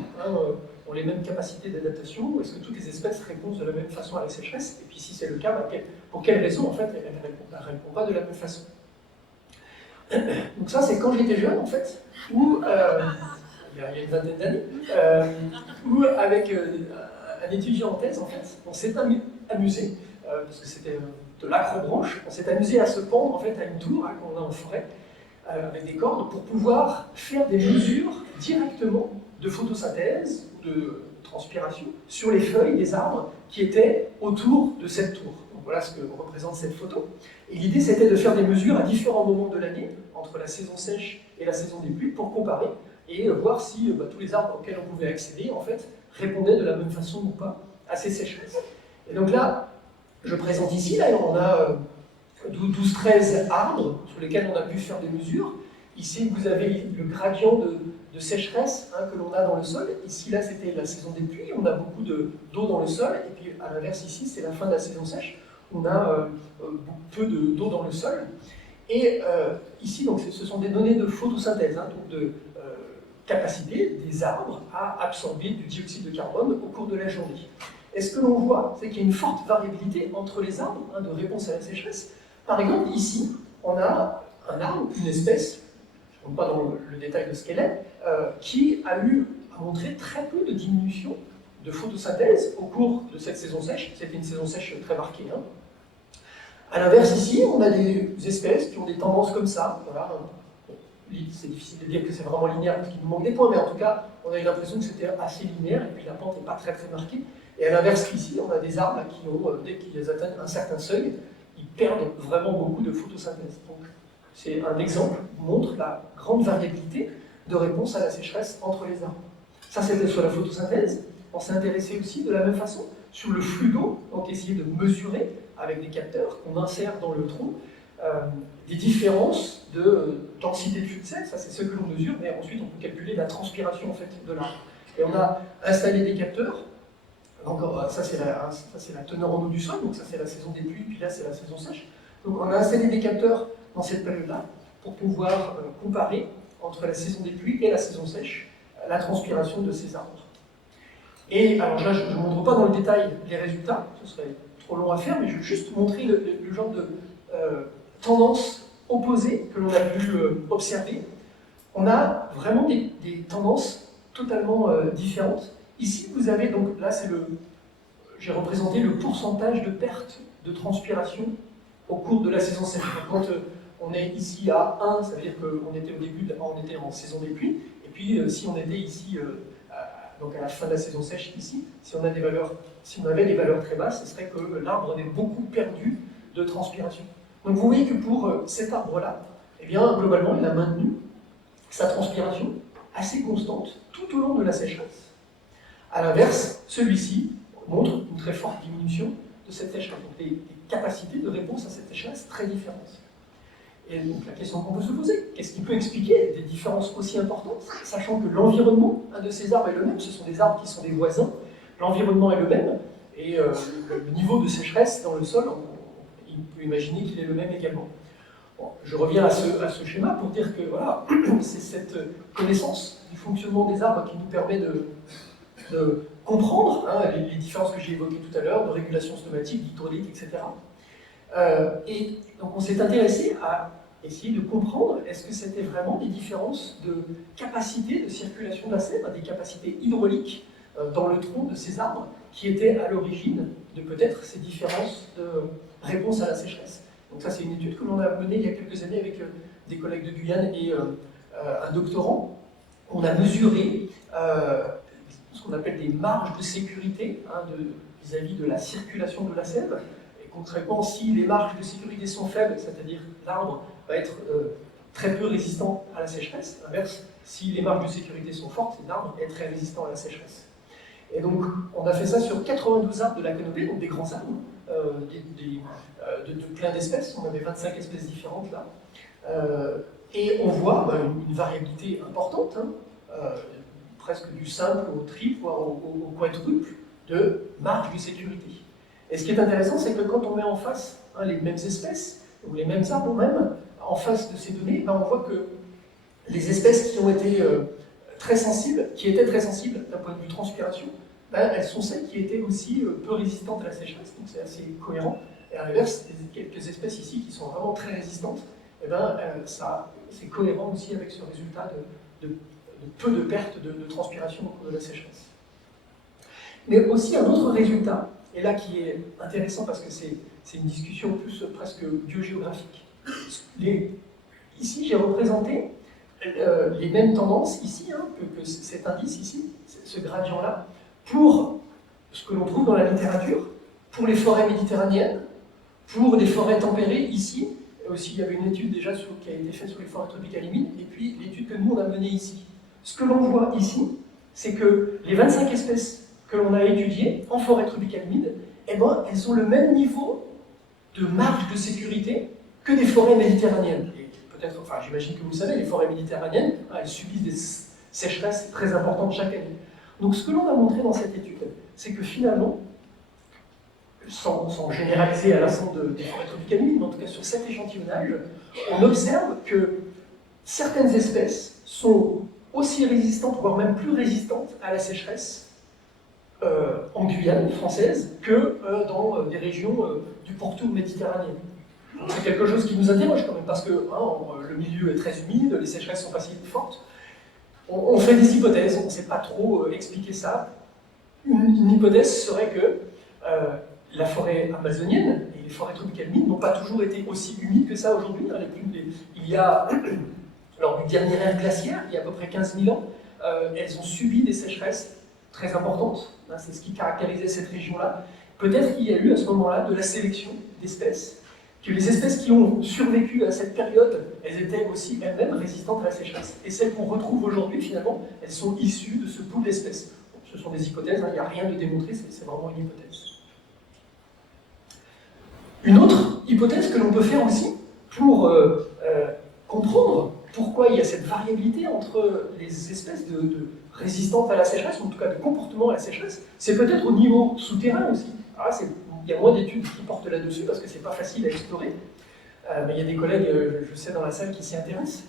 ont les mêmes capacités d'adaptation, ou est-ce que toutes les espèces répondent de la même façon à la sécheresse? Et puis si c'est le cas, pour quelles raisons en fait elles ne répondent pas de la même façon? Donc ça, c'est quand j'étais jeune, en fait, où, il y a une vingtaine d'années, où avec un étudiant en thèse, en fait, on s'est amusé, parce que c'était de l'acrobranche, on s'est amusé à se pendre en fait à une tour qu'on a en forêt, avec des cordes, pour pouvoir faire des mesures directement de photosynthèse ou de transpiration sur les feuilles des arbres qui étaient autour de cette tour. Donc voilà ce que représente cette photo. Et l'idée, c'était de faire des mesures à différents moments de l'année, entre la saison sèche et la saison des pluies, pour comparer et voir si tous les arbres auxquels on pouvait accéder, en fait, répondaient de la même façon ou pas à ces sécheresses. Et donc là, je présente ici, là, on a 12-13 arbres sur lesquels on a pu faire des mesures. Ici, vous avez le gradient de sécheresse que l'on a dans le sol. Ici, là, c'était la saison des pluies, on a beaucoup d'eau dans le sol, et puis à l'inverse, ici, c'est la fin de la saison sèche, on a peu d'eau dans le sol. Et ici, donc, ce sont des données de photosynthèse, donc de capacité des arbres à absorber du dioxyde de carbone au cours de la journée. Et ce que l'on voit, c'est qu'il y a une forte variabilité entre les arbres de réponse à la sécheresse. Par exemple, ici, on a un arbre, une espèce, je ne rentre pas dans le détail de ce qu'elle est, qui a montré très peu de diminution de photosynthèse au cours de cette saison sèche. C'était une saison sèche très marquée. À l'inverse, ici, on a des espèces qui ont des tendances comme ça. Voilà. C'est difficile de dire que c'est vraiment linéaire parce qu'il nous manque des points, mais en tout cas, on a eu l'impression que c'était assez linéaire et puis la pente n'est pas très marquée. Et à l'inverse, ici, on a des arbres qui ont, dès qu'ils atteignent un certain seuil, ils perdent vraiment beaucoup de photosynthèse. Donc, c'est un exemple qui montre la grande variabilité de réponse à la sécheresse entre les arbres. Ça, c'était sur la photosynthèse. On s'est intéressé aussi de la même façon sur le flux d'eau, donc essayer de mesurer avec des capteurs qu'on insère dans le tronc des différences de densité de flux de sel, ça c'est ce que l'on mesure, mais ensuite on peut calculer la transpiration en fait de l'arbre. Et on a installé des capteurs, donc ça c'est la teneur en eau du sol, donc ça c'est la saison des pluies, puis là c'est la saison sèche. Donc on a installé des capteurs dans cette période-là pour pouvoir comparer entre la saison des pluies et la saison sèche la transpiration de ces arbres. Et alors là je ne montre pas dans le détail les résultats, ce serait trop long à faire, mais je vais juste montrer le genre de tendances opposées que l'on a pu observer. On a vraiment des tendances totalement différentes. Ici, vous avez donc, là, j'ai représenté le pourcentage de perte de transpiration au cours de la saison sèche. Quand on est ici à 1, ça veut dire qu'on était au début, on était en saison des pluies, et puis si on était ici, donc à la fin de la saison sèche, ici, si on avait des valeurs très basses, ce serait que l'arbre avait beaucoup perdu de transpiration. Donc vous voyez que pour cet arbre-là, eh bien, globalement, il a maintenu sa transpiration assez constante tout au long de la sécheresse. A l'inverse, celui-ci montre une très forte diminution de cette sécheresse. Donc des capacités de réponse à cette sécheresse très différentes. Et donc la question qu'on peut se poser, qu'est-ce qui peut expliquer des différences aussi importantes, sachant que l'environnement de ces arbres est le même, ce sont des arbres qui sont des voisins, l'environnement est le même, et le niveau de sécheresse dans le sol, on peut imaginer qu'il est le même également. Bon, je reviens à ce schéma pour dire que voilà, c'est cette connaissance du fonctionnement des arbres qui nous permet de comprendre les différences que j'ai évoquées tout à l'heure, de régulation stomatique, d'hydraulique, etc. Et donc on s'est intéressé à essayer de comprendre est-ce que c'était vraiment des différences de capacité de circulation de la sève, des capacités hydrauliques dans le tronc de ces arbres qui étaient à l'origine de peut-être ces différences de réponse à la sécheresse. Donc ça c'est une étude que l'on a menée il y a quelques années avec des collègues de Guyane et un doctorant. On a mesuré ce qu'on appelle des marges de sécurité vis-à-vis de la circulation de la sève. Et concrètement, si les marges de sécurité sont faibles, c'est-à-dire l'arbre va être très peu résistant à la sécheresse. À l'inverse, si les marges de sécurité sont fortes, l'arbre est très résistant à la sécheresse. Et donc, on a fait ça sur 92 arbres de la canopée, donc des grands arbres, de plein d'espèces. On avait 25 espèces différentes là. Et on voit une variabilité importante, presque du simple au triple, voire au quadruple, de marge de sécurité. Et ce qui est intéressant, c'est que quand on met en face les mêmes espèces, ou les mêmes arbres même, en face de ces données, on voit que les espèces qui ont été très sensibles, qui étaient très sensibles d'un point de vue transpiration, elles sont celles qui étaient aussi peu résistantes à la sécheresse, donc c'est assez cohérent. Et à l'inverse, quelques espèces ici qui sont vraiment très résistantes, c'est cohérent aussi avec ce résultat de peu de pertes de transpiration au cours de la sécheresse. Mais aussi un autre résultat, et là qui est intéressant parce que c'est une discussion plus presque biogéographique. Ici, j'ai représenté les mêmes tendances ici que cet indice ici, ce gradient-là, pour ce que l'on trouve dans la littérature, pour les forêts méditerranéennes, pour les forêts tempérées ici, et aussi il y avait une étude déjà qui a été faite sur les forêts tropicales humides, et puis l'étude que nous on a menée ici. Ce que l'on voit ici, c'est que les 25 espèces que l'on a étudiées en forêt tropicale humide, eh ben, elles ont le même niveau de marge de sécurité que des forêts méditerranéennes. Et peut-être, enfin j'imagine que vous savez, les forêts méditerranéennes, elles subissent des sécheresses très importantes chaque année. Donc ce que l'on a montré dans cette étude, c'est que finalement, sans généraliser à l'ensemble des forêts tropicales humides, mais en tout cas sur cet échantillonnage, on observe que certaines espèces sont aussi résistantes, voire même plus résistantes à la sécheresse en Guyane française que dans des régions du pourtour méditerranéen. C'est quelque chose qui nous interroge quand même, parce que le milieu est très humide, les sécheresses sont pas si fortes. On fait des hypothèses, on ne sait pas trop expliquer ça. Une hypothèse serait que la forêt amazonienne et les forêts tropicales humides n'ont pas toujours été aussi humides que ça aujourd'hui. Il y a, lors du dernier ère glaciaire, il y a à peu près 15 000 ans, elles ont subi des sécheresses très importantes. C'est ce qui caractérisait cette région-là. Peut-être qu'il y a eu à ce moment-là de la sélection d'espèces, que les espèces qui ont survécu à cette période, elles étaient aussi elles-mêmes résistantes à la sécheresse. Et celles qu'on retrouve aujourd'hui, finalement, elles sont issues de ce pool d'espèces. Ce sont des hypothèses, il n'y a rien de démontré, c'est vraiment une hypothèse. Une autre hypothèse que l'on peut faire aussi, pour comprendre pourquoi il y a cette variabilité entre les espèces résistantes à la sécheresse, ou en tout cas de comportement à la sécheresse, c'est peut-être au niveau souterrain aussi. Alors là, il y a moins d'études qui portent là-dessus, parce que c'est pas facile à explorer, mais il y a des collègues, je sais, dans la salle qui s'y intéressent.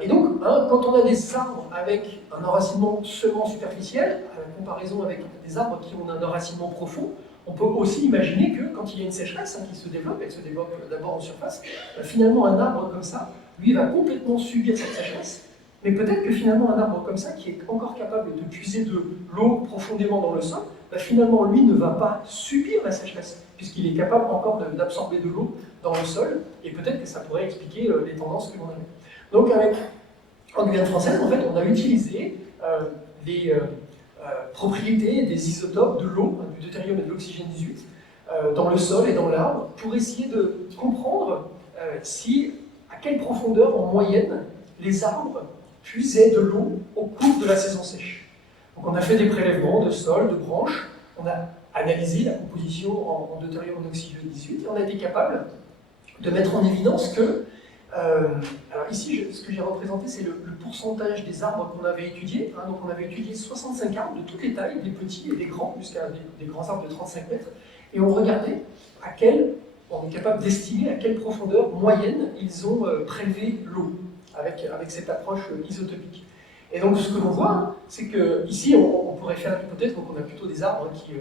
Et donc, quand on a des arbres avec un enracinement seulement superficiel, en comparaison avec des arbres qui ont un enracinement profond, on peut aussi imaginer que quand il y a une sécheresse qui se développe, elle se développe d'abord en surface, finalement un arbre comme ça, lui va complètement subir cette sécheresse, mais peut-être que finalement un arbre comme ça, qui est encore capable de puiser de l'eau profondément dans le sol, finalement lui ne va pas subir la sécheresse, puisqu'il est capable encore d'absorber de l'eau dans le sol, et peut-être que ça pourrait expliquer les tendances que l'on a eues. Donc en Guyane française, en fait, on a utilisé les propriétés des isotopes de l'eau, du deutérium et de l'oxygène 18, dans le sol et dans l'arbre, pour essayer de comprendre à quelle profondeur, en moyenne, les arbres puisaient de l'eau au cours de la saison sèche. Donc on a fait des prélèvements de sol, de branches, on a analysé la composition en deutérium et en oxygène 18, et on a été capable de mettre en évidence que alors ici, ce que j'ai représenté, c'est le pourcentage des arbres qu'on avait étudiés. Donc on avait étudié 65 arbres de toutes les tailles, des petits et des grands, jusqu'à des grands arbres de 35 mètres. Et on regardait on est capable d'estimer à quelle profondeur moyenne ils ont prélevé l'eau, avec cette approche isotopique. Et donc ce que l'on voit, c'est qu'ici, on pourrait faire l'hypothèse qu'on a plutôt des arbres qui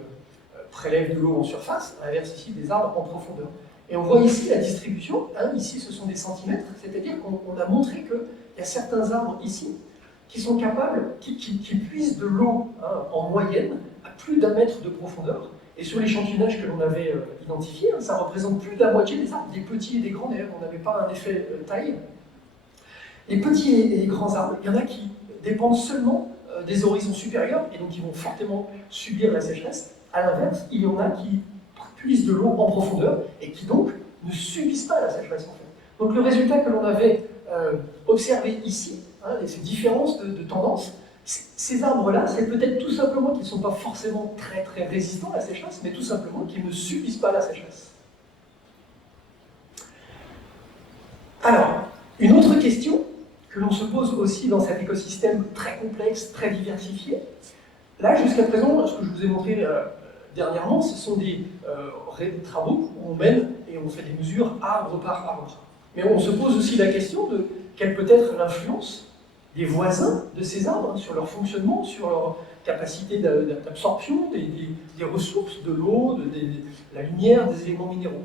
prélèvent de l'eau en surface, à l'inverse ici, des arbres en profondeur. Et on voit ici la distribution, ici ce sont des centimètres, c'est-à-dire qu'on a montré qu'il y a certains arbres ici qui sont capables, qui puisent de l'eau en moyenne à plus d'1 mètre de profondeur. Et sur l'échantillonnage que l'on avait identifié, ça représente plus de la moitié des arbres, des petits et des grands, d'ailleurs on n'avait pas un effet taille. Les petits et les grands arbres, il y en a qui dépendent seulement des horizons supérieurs, et donc qui vont fortement subir la sécheresse. À l'inverse, il y en a qui puisent de l'eau en profondeur et qui donc ne subissent pas la sécheresse en fait. Donc le résultat que l'on avait observé ici, ces différences de tendance, ces arbres-là, c'est peut-être tout simplement qu'ils ne sont pas forcément très très résistants à la sécheresse, mais tout simplement qu'ils ne subissent pas la sécheresse. Alors, une autre question que l'on se pose aussi dans cet écosystème très complexe, très diversifié, là jusqu'à présent, ce que je vous ai montré dernièrement, ce sont des travaux où on mène et on fait des mesures arbre par arbre. Mais on se pose aussi la question de quelle peut être l'influence des voisins de ces arbres sur leur fonctionnement, sur leur capacité d'absorption des ressources, de l'eau, de la lumière, des éléments minéraux.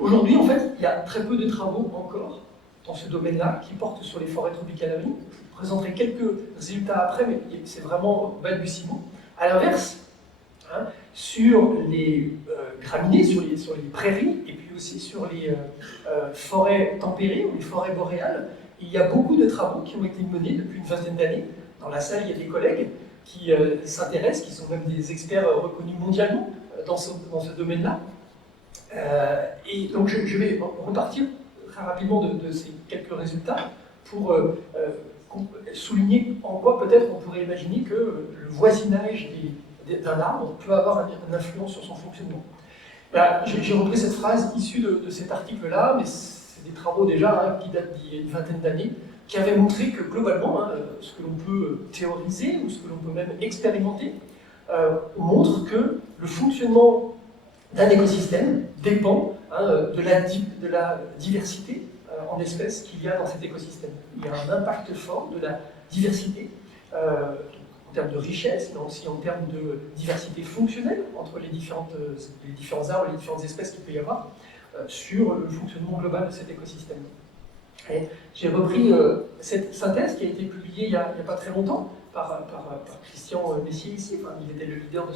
Aujourd'hui, en fait, il y a très peu de travaux encore dans ce domaine-là qui portent sur les forêts tropicales humides. Je présenterai quelques résultats après, mais c'est vraiment balbutiement. À l'inverse, sur les graminées, sur les prairies, et puis aussi sur les forêts tempérées ou les forêts boréales, il y a beaucoup de travaux qui ont été menés depuis une vingtaine d'années. Dans la salle, il y a des collègues qui s'intéressent, qui sont même des experts reconnus mondialement dans ce domaine-là. Et donc je vais repartir très rapidement de ces quelques résultats pour souligner en quoi peut-être on pourrait imaginer que le voisinage d'un arbre peut avoir une influence sur son fonctionnement. J'ai repris cette phrase issue de cet article-là, mais c'est des travaux déjà qui datent d'il y a une vingtaine d'années, qui avaient montré que globalement, ce que l'on peut théoriser ou ce que l'on peut même expérimenter, montre que le fonctionnement d'un écosystème dépend de la diversité en espèces qu'il y a dans cet écosystème. Il y a un impact fort de la diversité en termes de richesse, mais aussi en termes de diversité fonctionnelle entre les différents arbres, les différentes espèces qu'il peut y avoir sur le fonctionnement global de cet écosystème. J'ai repris cette synthèse qui a été publiée il n'y a pas très longtemps par Christian Messier ici, enfin, il était le leader de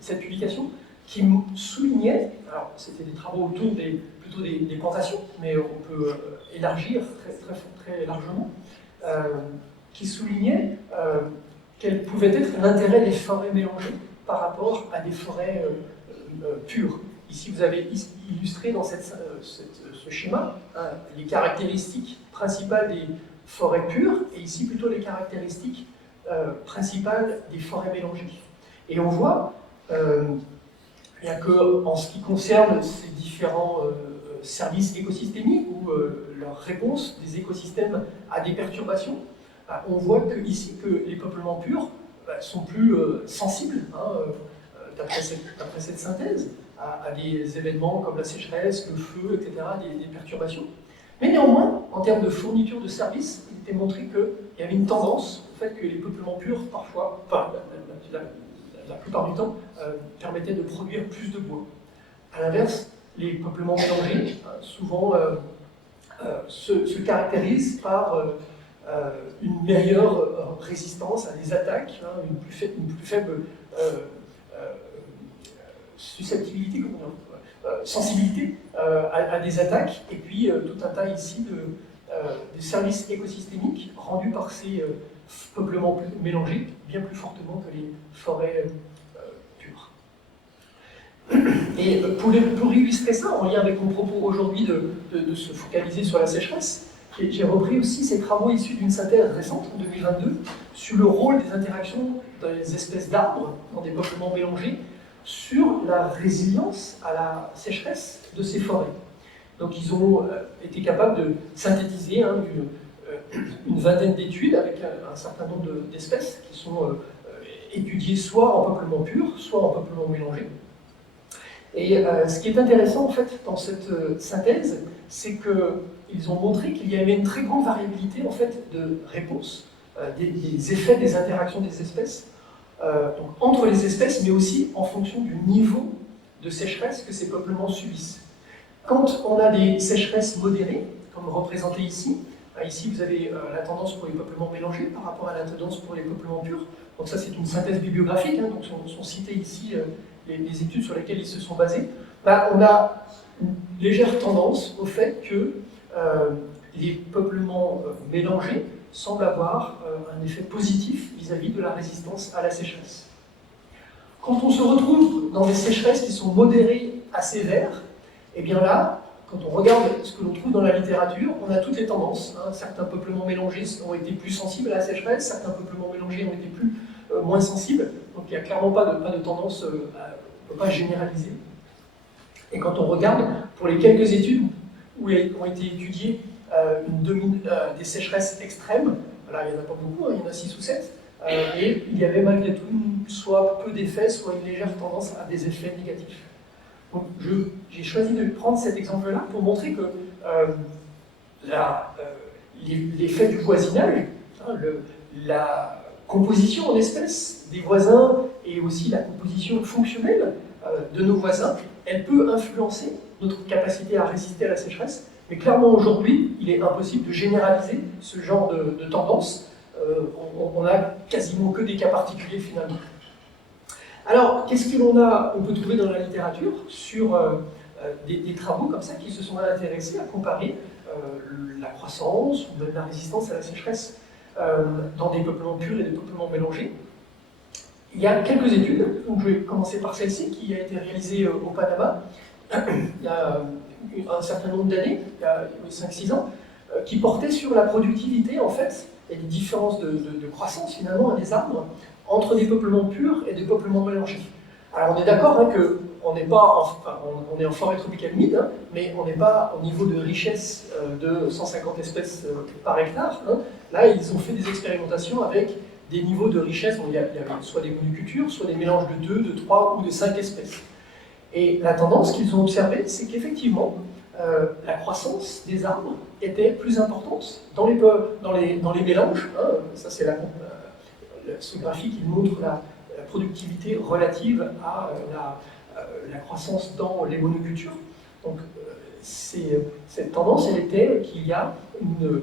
cette publication, qui soulignait, alors c'était des travaux autour plutôt des plantations, mais on peut élargir très largement, qui soulignait quel pouvait être l'intérêt des forêts mélangées par rapport à des forêts pures. Ici, vous avez illustré dans ce schéma les caractéristiques principales des forêts pures, et ici plutôt les caractéristiques principales des forêts mélangées. Et on voit bien que, en ce qui concerne ces différents services écosystémiques ou leur réponse des écosystèmes à des perturbations, on voit ici que les peuplements purs sont plus sensibles, d'après cette synthèse, à des événements comme la sécheresse, le feu, etc., des perturbations. Mais néanmoins, en termes de fourniture de services, il était montré qu'il y avait une tendance au fait que les peuplements purs, parfois, enfin, la plupart du temps, permettaient de produire plus de bois. A l'inverse, les peuplements mélangés, souvent, se caractérisent par une meilleure résistance à des attaques, une plus faible susceptibilité, sensibilité à des attaques, et puis tout un tas ici de services écosystémiques rendus par ces peuplements mélangés bien plus fortement que les forêts pures. Et pour illustrer ça, en lien avec mon propos aujourd'hui de se focaliser sur la sécheresse, j'ai repris aussi ces travaux issus d'une synthèse récente, en 2022, sur le rôle des interactions des espèces d'arbres dans des peuplements mélangés sur la résilience à la sécheresse de ces forêts. Donc ils ont été capables de synthétiser une vingtaine d'études avec un certain nombre d'espèces qui sont étudiées soit en peuplement pur, soit en peuplement mélangé. Et ce qui est intéressant en fait dans cette synthèse, c'est qu'ils ont montré qu'il y avait une très grande variabilité en fait de réponses, des effets des interactions des espèces, donc entre les espèces, mais aussi en fonction du niveau de sécheresse que ces peuplements subissent. Quand on a des sécheresses modérées, comme représenté ici, ici vous avez la tendance pour les peuplements mélangés par rapport à la tendance pour les peuplements purs. Donc ça c'est une synthèse bibliographique, donc sont citées ici les études sur lesquelles ils se sont basés. On a une légère tendance au fait que les peuplements mélangés semblent avoir un effet positif vis-à-vis de la résistance à la sécheresse. Quand on se retrouve dans des sécheresses qui sont modérées à sévères, et bien là, quand on regarde ce que l'on trouve dans la littérature, on a toutes les tendances. Certains peuplements mélangés ont été plus sensibles à la sécheresse, certains peuplements mélangés ont été moins sensibles. Donc il n'y a clairement pas de tendance, on ne peut pas généraliser. Et quand on regarde, pour les quelques études où ont été étudiées des sécheresses extrêmes, là il n'y en a pas beaucoup, il y en a 6 ou 7, et il y avait malgré tout soit peu d'effets, soit une légère tendance à des effets négatifs. Donc j'ai choisi de prendre cet exemple-là pour montrer que l'effet du voisinage, la composition en espèces des voisins et aussi la composition fonctionnelle de nos voisins, elle peut influencer notre capacité à résister à la sécheresse. Mais clairement aujourd'hui, il est impossible de généraliser ce genre de tendance. On n'a quasiment que des cas particuliers finalement. Alors, qu'est-ce que on peut trouver dans la littérature sur des travaux comme ça qui se sont intéressés à comparer la croissance ou même la résistance à la sécheresse dans des peuplements purs et des peuplements mélangés. Il y a quelques études, donc je vais commencer par celle-ci, qui a été réalisée au Panama il y a un certain nombre d'années, il y a 5-6 ans, qui portait sur la productivité en fait, et les différences de croissance finalement des arbres entre des peuplements purs et des peuplements mélangés. Alors on est d'accord hein, qu'on n'est pas, on est en forêt tropicale humide, hein, mais on n'est pas au niveau de richesse de 150 espèces par hectare. Hein. Là, ils ont fait des expérimentations avec des niveaux de richesse, il y avait soit des monocultures, soit des mélanges de 2, de 3 ou de 5 espèces. Et la tendance qu'ils ont observée, c'est qu'effectivement, la croissance des arbres était plus importante dans les mélanges. Hein. Ça, c'est ce graphique qui montre la productivité relative à la croissance dans les monocultures. Donc, cette tendance, elle était qu'il y a une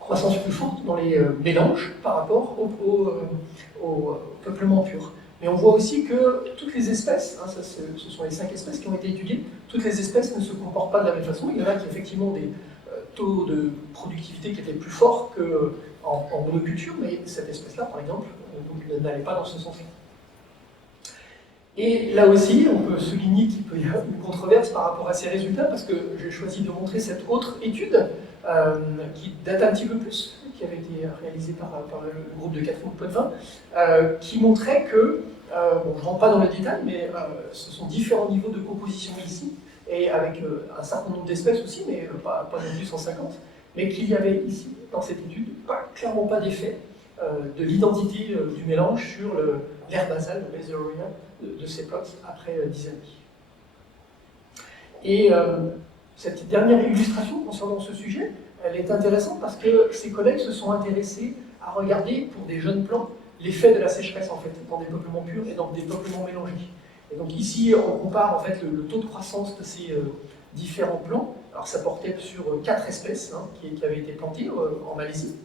croissance plus forte dans les mélanges par rapport au peuplement pur. Mais on voit aussi que toutes les espèces, hein, ce sont les 5 espèces qui ont été étudiées, toutes les espèces ne se comportent pas de la même façon. Il y en a qui ont effectivement des taux de productivité qui étaient plus forts qu'en monoculture, mais cette espèce-là, par exemple, n'allait pas dans ce sens-là. Et là aussi, on peut souligner qu'il peut y avoir une controverse par rapport à ces résultats, parce que j'ai choisi de montrer cette autre étude qui date un petit peu plus, qui avait été réalisée par le groupe de Catherine Potvin, qui montrait que, bon, je ne rentre pas dans le détail, mais ce sont différents niveaux de composition ici, et avec un certain nombre d'espèces aussi, mais pas non plus 150, mais qu'il y avait ici, dans cette étude, clairement pas d'effet de l'identité du mélange sur l'aire basale, le base area, de ces plots après 10 années. Et cette dernière illustration concernant ce sujet, elle est intéressante parce que ces collègues se sont intéressés à regarder pour des jeunes plants l'effet de la sécheresse en fait, dans des peuplements purs et dans des peuplements mélangés. Et donc ici, on compare en fait le taux de croissance de ces différents plants. Alors ça portait sur 4 espèces hein, qui avaient été plantées en Malaisie.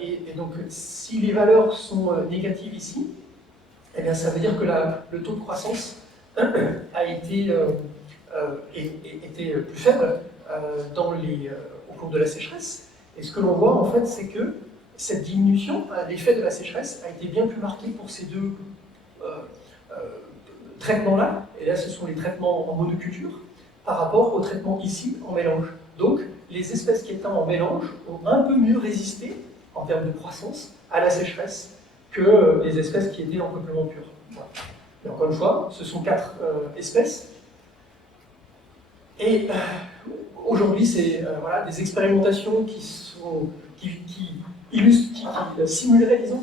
Et donc si les valeurs sont négatives ici, eh bien, ça veut dire que le taux de croissance a été était plus faible au cours de la sécheresse. Et ce que l'on voit, en fait, c'est que cette diminution, l'effet de la sécheresse, a été bien plus marqué pour ces deux traitements-là. Et là, ce sont les traitements en monoculture par rapport aux traitements ici en mélange. Donc, les espèces qui étaient en mélange ont un peu mieux résisté, en termes de croissance, à la sécheresse que les espèces qui étaient en peuplement pur. Voilà. Et encore une fois, ce sont 4 espèces. Et aujourd'hui, c'est voilà, des expérimentations qui simuleraient, disons,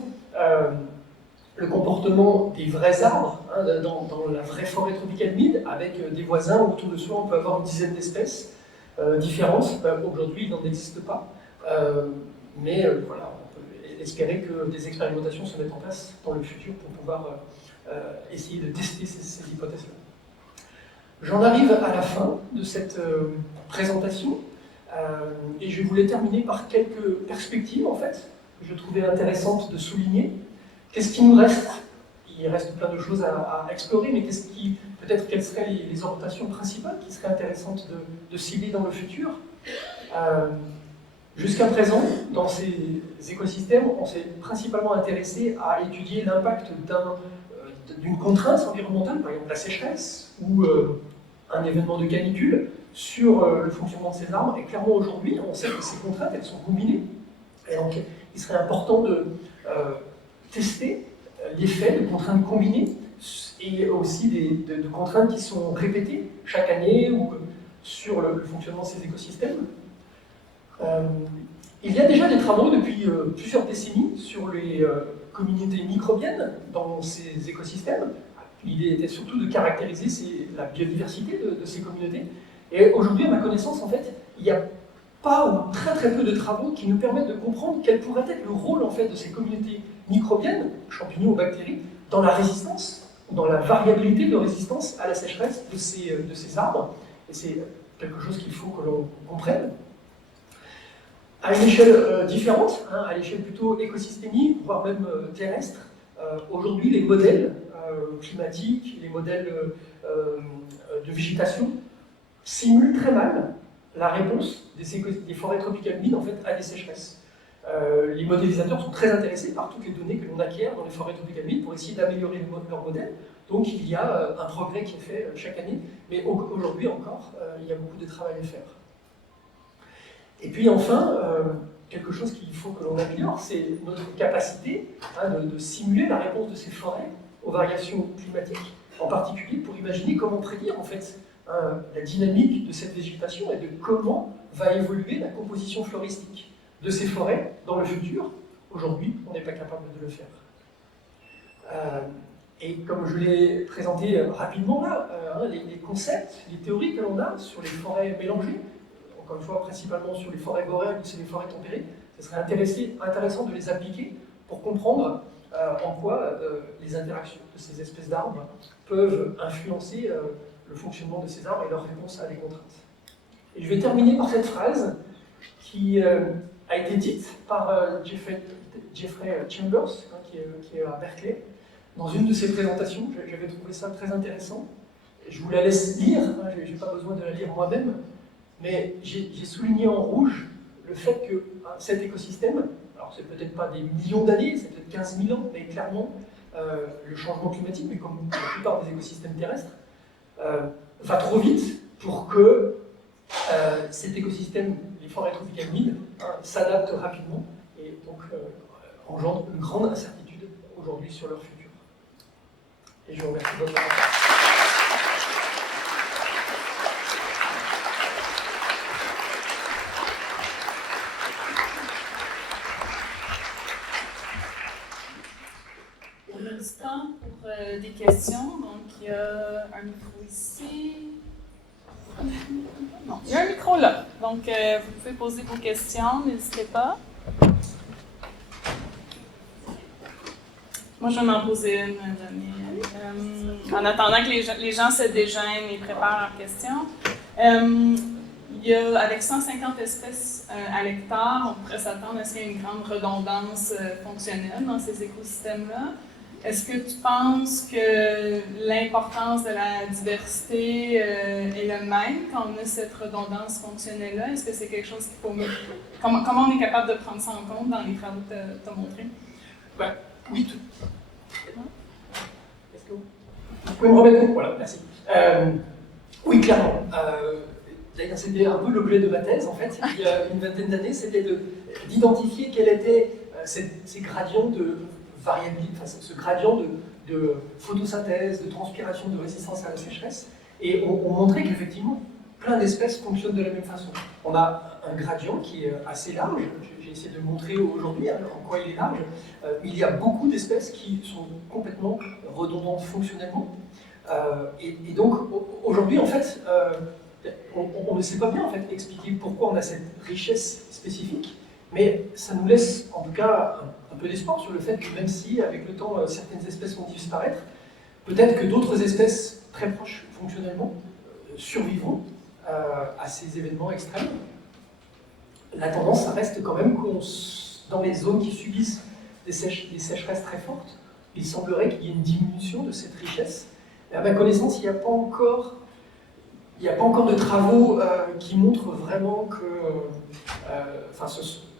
le comportement des vrais arbres hein, dans la vraie forêt tropicale humide, avec des voisins autour de soi. On peut avoir une dizaine d'espèces différentes. Aujourd'hui, il n'en existe pas. Mais voilà, on peut espérer que des expérimentations se mettent en place dans le futur pour pouvoir essayer de tester ces hypothèses-là. J'en arrive à la fin de cette présentation et je voulais terminer par quelques perspectives en fait que je trouvais intéressantes de souligner. Qu'est-ce qui nous reste? Il reste plein de choses à explorer, mais peut-être quelles seraient les orientations principales qui seraient intéressantes de cibler dans le futur? Jusqu'à présent, dans ces écosystèmes, on s'est principalement intéressé à étudier l'impact d'une contrainte environnementale, par exemple la sécheresse ou un événement de canicule, sur le fonctionnement de ces arbres. Et clairement, aujourd'hui, on sait que ces contraintes, elles sont combinées. Et donc, il serait important de tester l'effet de contraintes combinées et aussi de contraintes qui sont répétées chaque année ou sur le fonctionnement de ces écosystèmes. Il y a déjà des travaux depuis plusieurs décennies sur les communautés microbiennes dans ces écosystèmes. L'idée était surtout de caractériser la biodiversité de ces communautés. Et aujourd'hui, à ma connaissance, en fait, il n'y a pas ou très très peu de travaux qui nous permettent de comprendre quel pourrait être le rôle en fait, de ces communautés microbiennes, champignons ou bactéries, dans la résistance, dans la variabilité de résistance à la sécheresse de ces arbres. Et c'est quelque chose qu'il faut que l'on comprenne. À une échelle différente, hein, à l'échelle plutôt écosystémique, voire même terrestre, aujourd'hui les modèles climatiques, les modèles de végétation simulent très mal la réponse des forêts tropicales humides en fait, à des sécheresses. Les modélisateurs sont très intéressés par toutes les données que l'on acquiert dans les forêts tropicales humides pour essayer d'améliorer leur modèle. Donc il y a un progrès qui est fait chaque année, mais aujourd'hui encore, il y a beaucoup de travail à faire. Et puis enfin, quelque chose qu'il faut que l'on améliore, c'est notre capacité de simuler la réponse de ces forêts aux variations climatiques, en particulier pour imaginer comment prédire en fait la dynamique de cette végétation et de comment va évoluer la composition floristique de ces forêts dans le futur. Aujourd'hui, on n'est pas capable de le faire. Et comme je l'ai présenté rapidement là, les concepts, les théories que l'on a sur les forêts mélangées, encore une fois principalement sur les forêts boréales ou sur les forêts tempérées, ce serait intéressant de les appliquer pour comprendre en quoi les interactions de ces espèces d'arbres peuvent influencer le fonctionnement de ces arbres et leur réponse à des contraintes. Et je vais terminer par cette phrase qui a été dite par Jeffrey Chambers, qui est à Berkeley, dans une de ses présentations. J'avais trouvé ça très intéressant. Je vous la laisse lire, je n'ai pas besoin de la lire moi-même, mais j'ai souligné en rouge le fait que cet écosystème, alors c'est peut-être pas des millions d'années, c'est peut-être 15 000 ans, mais clairement, le changement climatique, mais comme la plupart des écosystèmes terrestres, va trop vite pour que cet écosystème, les forêts tropicales humides, s'adaptent rapidement et donc engendre une grande incertitude aujourd'hui sur leur futur. Et je vous remercie de votre attention. On a du temps pour des questions. Donc, il y a un micro ici. Non, il y a un micro là. Donc, vous pouvez poser vos questions, n'hésitez pas. Moi, je vais m'en poser une. En attendant que les gens se déjeunent et préparent leurs questions. Il y a, avec 150 espèces à l'hectare, on pourrait s'attendre à ce qu'il y ait une grande redondance fonctionnelle dans ces écosystèmes-là. Est-ce que tu penses que l'importance de la diversité est le même quand on a cette redondance fonctionnelle-là? Est-ce que c'est quelque chose qu'il faut mieux... Comment on est capable de prendre ça en compte dans les travaux que tu as montrés? Ouais, oui, tout. Est-ce que vous pouvez me remettre? Voilà, merci. Oui, clairement. D'ailleurs, c'était un peu l'objet de ma thèse, en fait, il y a une vingtaine d'années, c'était d'identifier quels étaient ces gradients de variabilité, enfin, ce gradient de photosynthèse, de transpiration, de résistance à la sécheresse, et on montrait qu'effectivement, plein d'espèces fonctionnent de la même façon. On a un gradient qui est assez large, j'ai essayé de le montrer aujourd'hui en quoi il est large. Il y a beaucoup d'espèces qui sont complètement redondantes fonctionnellement, et donc aujourd'hui, en fait, on ne sait pas bien en fait, expliquer pourquoi on a cette richesse spécifique, mais ça nous laisse en tout cas un peu d'espoir sur le fait que même si avec le temps certaines espèces vont disparaître, peut-être que d'autres espèces très proches fonctionnellement survivront à ces événements extrêmes. La tendance, ça reste quand même que dans les zones qui subissent des sécheresses très fortes, il semblerait qu'il y ait une diminution de cette richesse. Et à ma connaissance, il n'y a pas encore de travaux qui montrent vraiment que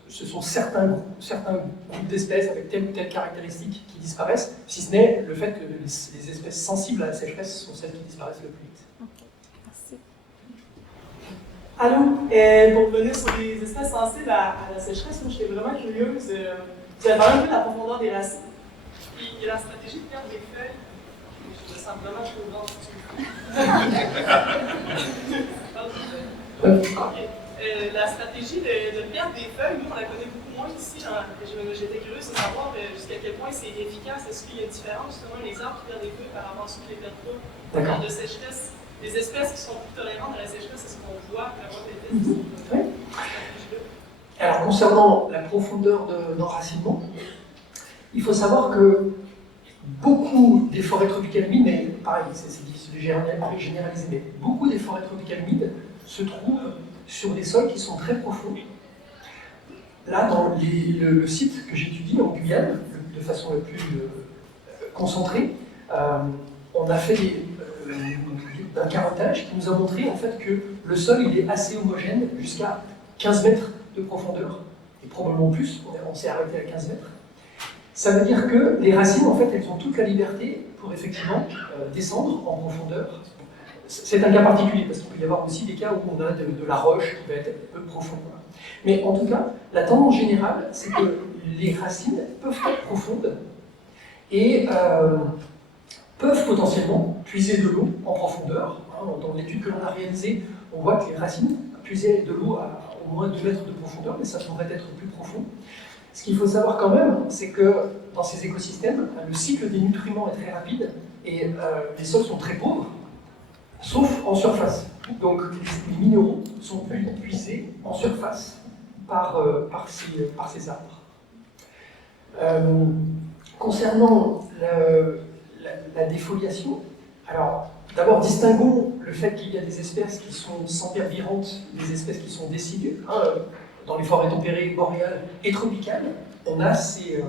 ce sont certains groupes d'espèces avec telle ou telle caractéristique qui disparaissent, si ce n'est le fait que les espèces sensibles à la sécheresse sont celles qui disparaissent le plus vite. Merci. Allô, pour revenir sur les espèces sensibles à la sécheresse, moi j'étais vraiment curieuse. Tu as parlé un peu de la profondeur des racines. Puis il y a la stratégie de perdre des feuilles. Je me sens vraiment trop grande. La stratégie de perdre des feuilles, nous on la connaît beaucoup moins ici. J'étais curieuse de savoir jusqu'à quel point c'est efficace. Est-ce qu'il y a une différence justement les arbres qui perdent des feuilles par rapport à ceux qui les perdent pas en termes de sécheresse? Les espèces qui sont plus tolérantes à la sécheresse, est-ce qu'on voit la quantité de stratégie-là? Alors concernant la profondeur d'enracinement, il faut savoir que beaucoup des forêts tropicales humides, mais pareil, c'est difficile de généraliser, mais beaucoup des forêts tropicales humides se trouvent sur des sols qui sont très profonds. Là, dans le site que j'étudie en Guyane, de façon la plus concentrée, on a fait d'un carottage qui nous a montré en fait que le sol il est assez homogène jusqu'à 15 mètres de profondeur, et probablement plus, on s'est arrêté à 15 mètres. Ça veut dire que les racines, en fait, elles ont toute la liberté pour effectivement descendre en profondeur. C'est un cas particulier, parce qu'il peut y avoir aussi des cas où on a de la roche qui va être un peu profonde. Voilà. Mais en tout cas, la tendance générale, c'est que les racines peuvent être profondes et peuvent potentiellement puiser de l'eau en profondeur. Dans l'étude que l'on a réalisée, on voit que les racines puisaient de l'eau à au moins 2 mètres de profondeur, mais ça pourrait être plus profond. Ce qu'il faut savoir quand même, c'est que dans ces écosystèmes, le cycle des nutriments est très rapide et les sols sont très pauvres, sauf en surface. Donc les minéraux sont puisés en surface par ces arbres. Concernant la défoliation, alors d'abord distinguons le fait qu'il y a des espèces qui sont sempervirantes, des espèces qui sont décidues. Dans les forêts tempérées, boréales et tropicales, on a ces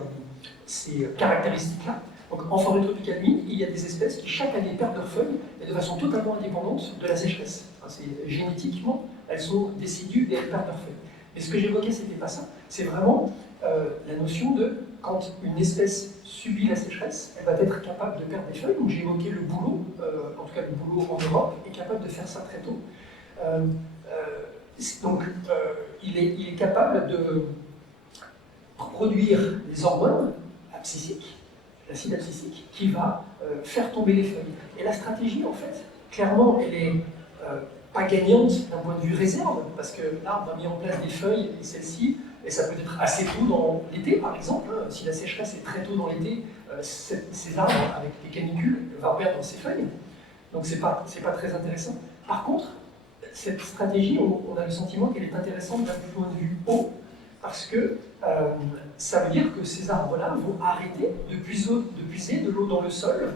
caractéristiques-là. Donc en forêt tropicale humide, il y a des espèces qui chaque année perdent leurs feuilles et de façon totalement indépendante de la sécheresse. Génétiquement, elles sont décidues et elles perdent leurs feuilles. Mais ce que j'évoquais, c'était pas ça. C'est vraiment la notion de quand une espèce subit la sécheresse, elle va être capable de perdre des feuilles. Donc j'ai évoqué le bouleau, en tout cas le bouleau en Europe, est capable de faire ça très tôt. Donc il est capable de produire des hormones abscisiques, l'acide abscisique, qui va faire tomber les feuilles. Et la stratégie, en fait, clairement, elle est pas gagnante d'un point de vue réserve, parce que l'arbre a mis en place des feuilles, et celles-ci, et ça peut être assez tôt dans l'été, par exemple. Si la sécheresse est très tôt dans l'été, ces arbres, avec les canicules, vont perdre ses feuilles. Donc c'est pas très intéressant. Par contre, cette stratégie, on a le sentiment qu'elle est intéressante d'un point de vue haut, parce que ça veut dire que ces arbres-là vont arrêter de puiser de l'eau dans le sol,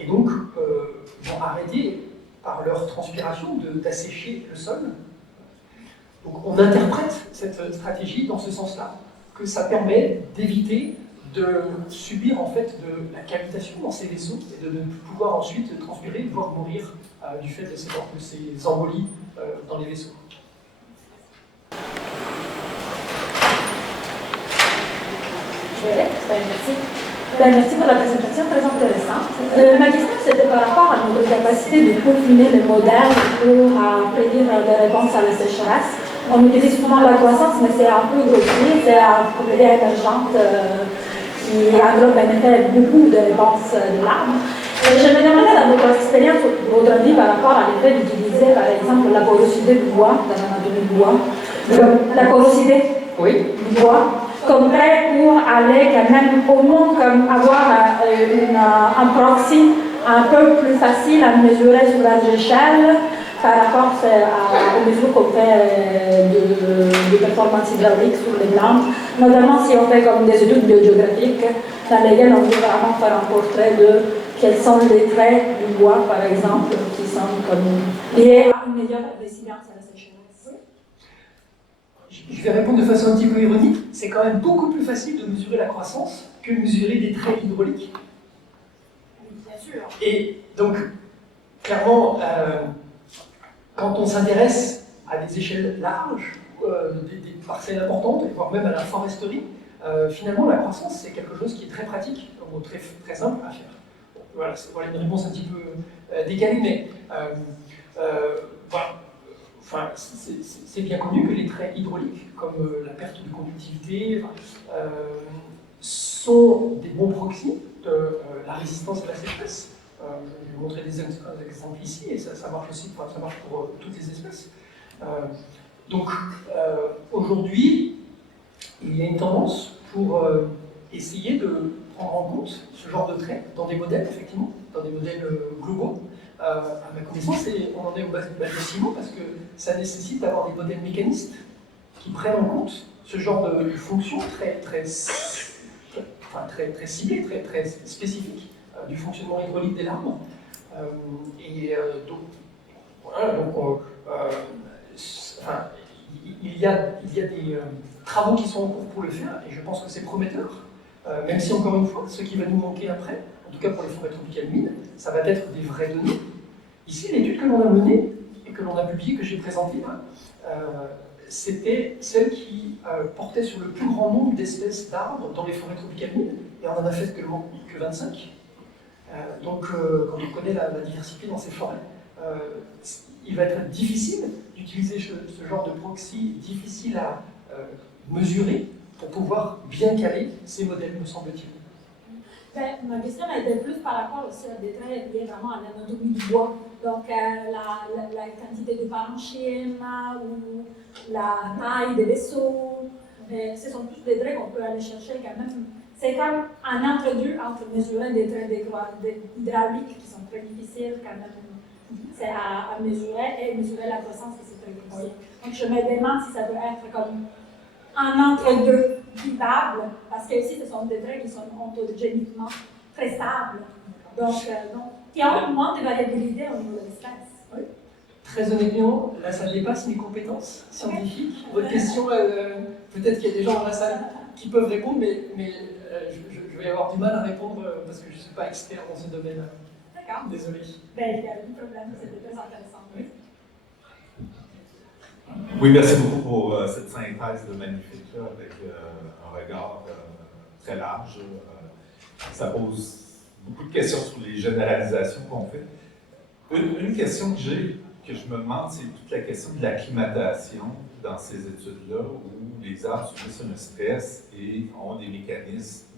et donc vont arrêter par leur transpiration d'assécher le sol. Donc on interprète cette stratégie dans ce sens-là, que ça permet d'éviter de subir en fait de la cavitation dans ces vaisseaux et de ne pouvoir ensuite transpirer, voire mourir du fait de ces embolies dans les vaisseaux. Merci pour la présentation très intéressante. Ma question, c'était par rapport à notre capacité de peaufiner les modèles pour prédire les réponses à la sécheresse. On utilise souvent la croissance, mais c'est un peu grossier, c'est une propriété émergente qui englobe en effet beaucoup de réponses de l'arbre. Je me demandais dans votre expérience, votre avis par rapport à l'effet d'utiliser par exemple la porosité du bois, dans l'anatomie du bois, la porosité du bois, comme prêt pour aller quand même au moins comme avoir un proxy un peu plus facile à mesurer sur large échelle par rapport aux mesures qu'on fait de performance hydraulique sur les plantes, notamment si on fait comme des études biogéographiques dans lesquelles on peut vraiment faire un portrait de quels sont les traits du bois, par exemple, qui sont comme liés à une meilleure résilience à la sécheresse. Je vais répondre de façon un petit peu ironique. C'est quand même beaucoup plus facile de mesurer la croissance que de mesurer des traits hydrauliques. Bien sûr. Et donc, clairement, quand on s'intéresse à des échelles larges, des parcelles importantes, voire même à la foresterie, finalement, la croissance, c'est quelque chose qui est très pratique, ou très, très simple à faire. Voilà, voilà une réponse un petit peu décalée, mais voilà. Enfin, c'est bien connu que les traits hydrauliques, comme la perte de conductivité, sont des bons proxys de la résistance à la sécheresse. Je vais vous montrer des exemples ici, et ça marche aussi, ça marche pour toutes les espèces. Donc, aujourd'hui, il y a une tendance pour essayer de prendre en compte ce genre de traits dans des modèles, effectivement, dans des modèles globaux. À ma connaissance, on en est au balbutiement parce que ça nécessite d'avoir des modèles mécanistes qui prennent en compte ce genre de fonctions très ciblées, très spécifiques du fonctionnement hydraulique des larmes. Donc, voilà, il y a des travaux qui sont en cours pour le faire, et je pense que c'est prometteur, même si, encore une fois, ce qui va nous manquer après, en tout cas pour les forêts tropicales humides, ça va être des vraies données. Ici, l'étude que l'on a menée et que l'on a publiée, que j'ai présentée, c'était celle qui portait sur le plus grand nombre d'espèces d'arbres dans les forêts tropicales humides, et on en a fait que 25. Donc, quand on connaît la diversité dans ces forêts, il va être difficile d'utiliser ce genre de proxy, difficile à mesurer pour pouvoir bien caler ces modèles, me semble-t-il. Ma question était plus par rapport aussi à des traits liés vraiment à l'anatomie du bois. Donc, la quantité de parenchyme ou la taille des vaisseaux. Ce sont tous des traits qu'on peut aller chercher quand même. C'est comme un entre-deux entre mesurer des traits hydrauliques qui sont très difficiles quand même. C'est à mesurer et mesurer la croissance qui c'est très difficile. Donc, je me demande si ça peut être comme un entre-deux vivable, parce que aussi ce sont des traits qui sont ontogéniquement très stables, donc qui ont moins de variabilité au niveau de l'espèce. Oui. Très honnêtement, là ça dépasse mes compétences scientifiques. Votre question, peut-être qu'il y a des gens dans la salle qui peuvent répondre, mais je vais avoir du mal à répondre parce que je ne suis pas expert dans ce domaine. D'accord. Désolé. Ben, il y a un problème, c'était très intéressant. Oui. Oui, merci beaucoup pour cette synthèse de magnifique là, avec un regard très large. Ça pose beaucoup de questions sur les généralisations qu'on fait. Une question que j'ai, que je me demande, c'est toute la question de l'acclimatation dans ces études-là, où les arbres subissent un stress et ont des mécanismes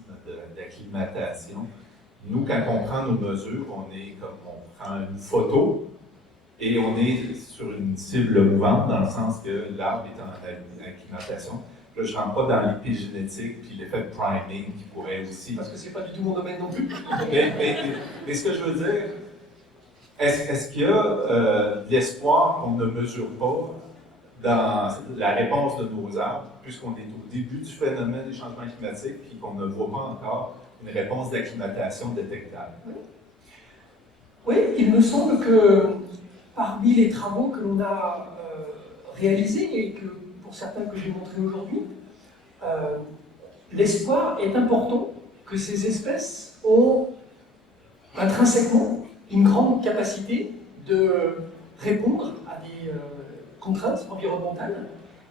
d'acclimatation. Nous, quand on prend nos mesures, on prend une photo, et on est sur une cible mouvante, dans le sens que l'arbre est en acclimatation. Là, je ne rentre pas dans l'épigénétique puis l'effet de priming qui pourrait aussi... Parce que ce n'est pas du tout mon domaine non plus. mais ce que je veux dire, est-ce qu'il y a de l'espoir qu'on ne mesure pas dans la réponse de nos arbres, puisqu'on est au début du phénomène des changements climatiques puis qu'on ne voit pas encore une réponse d'acclimatation détectable? Oui, il me semble que parmi les travaux que l'on a réalisés et que, pour certains que j'ai montrés aujourd'hui, l'espoir est important que ces espèces ont intrinsèquement une grande capacité de répondre à des contraintes environnementales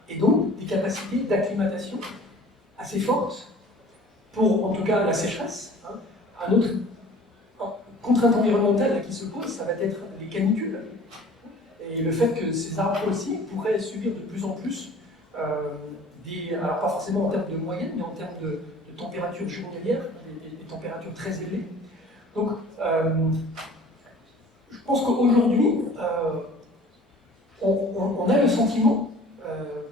et donc des capacités d'acclimatation assez fortes pour, en tout cas, la sécheresse. Un autre contrainte environnementale qui se pose, ça va être les canicules. Et le fait que ces arbres aussi pourraient subir de plus en plus alors pas forcément en termes de moyenne, mais en termes de température journalière, des températures très élevées. Donc, je pense qu'aujourd'hui, on a le sentiment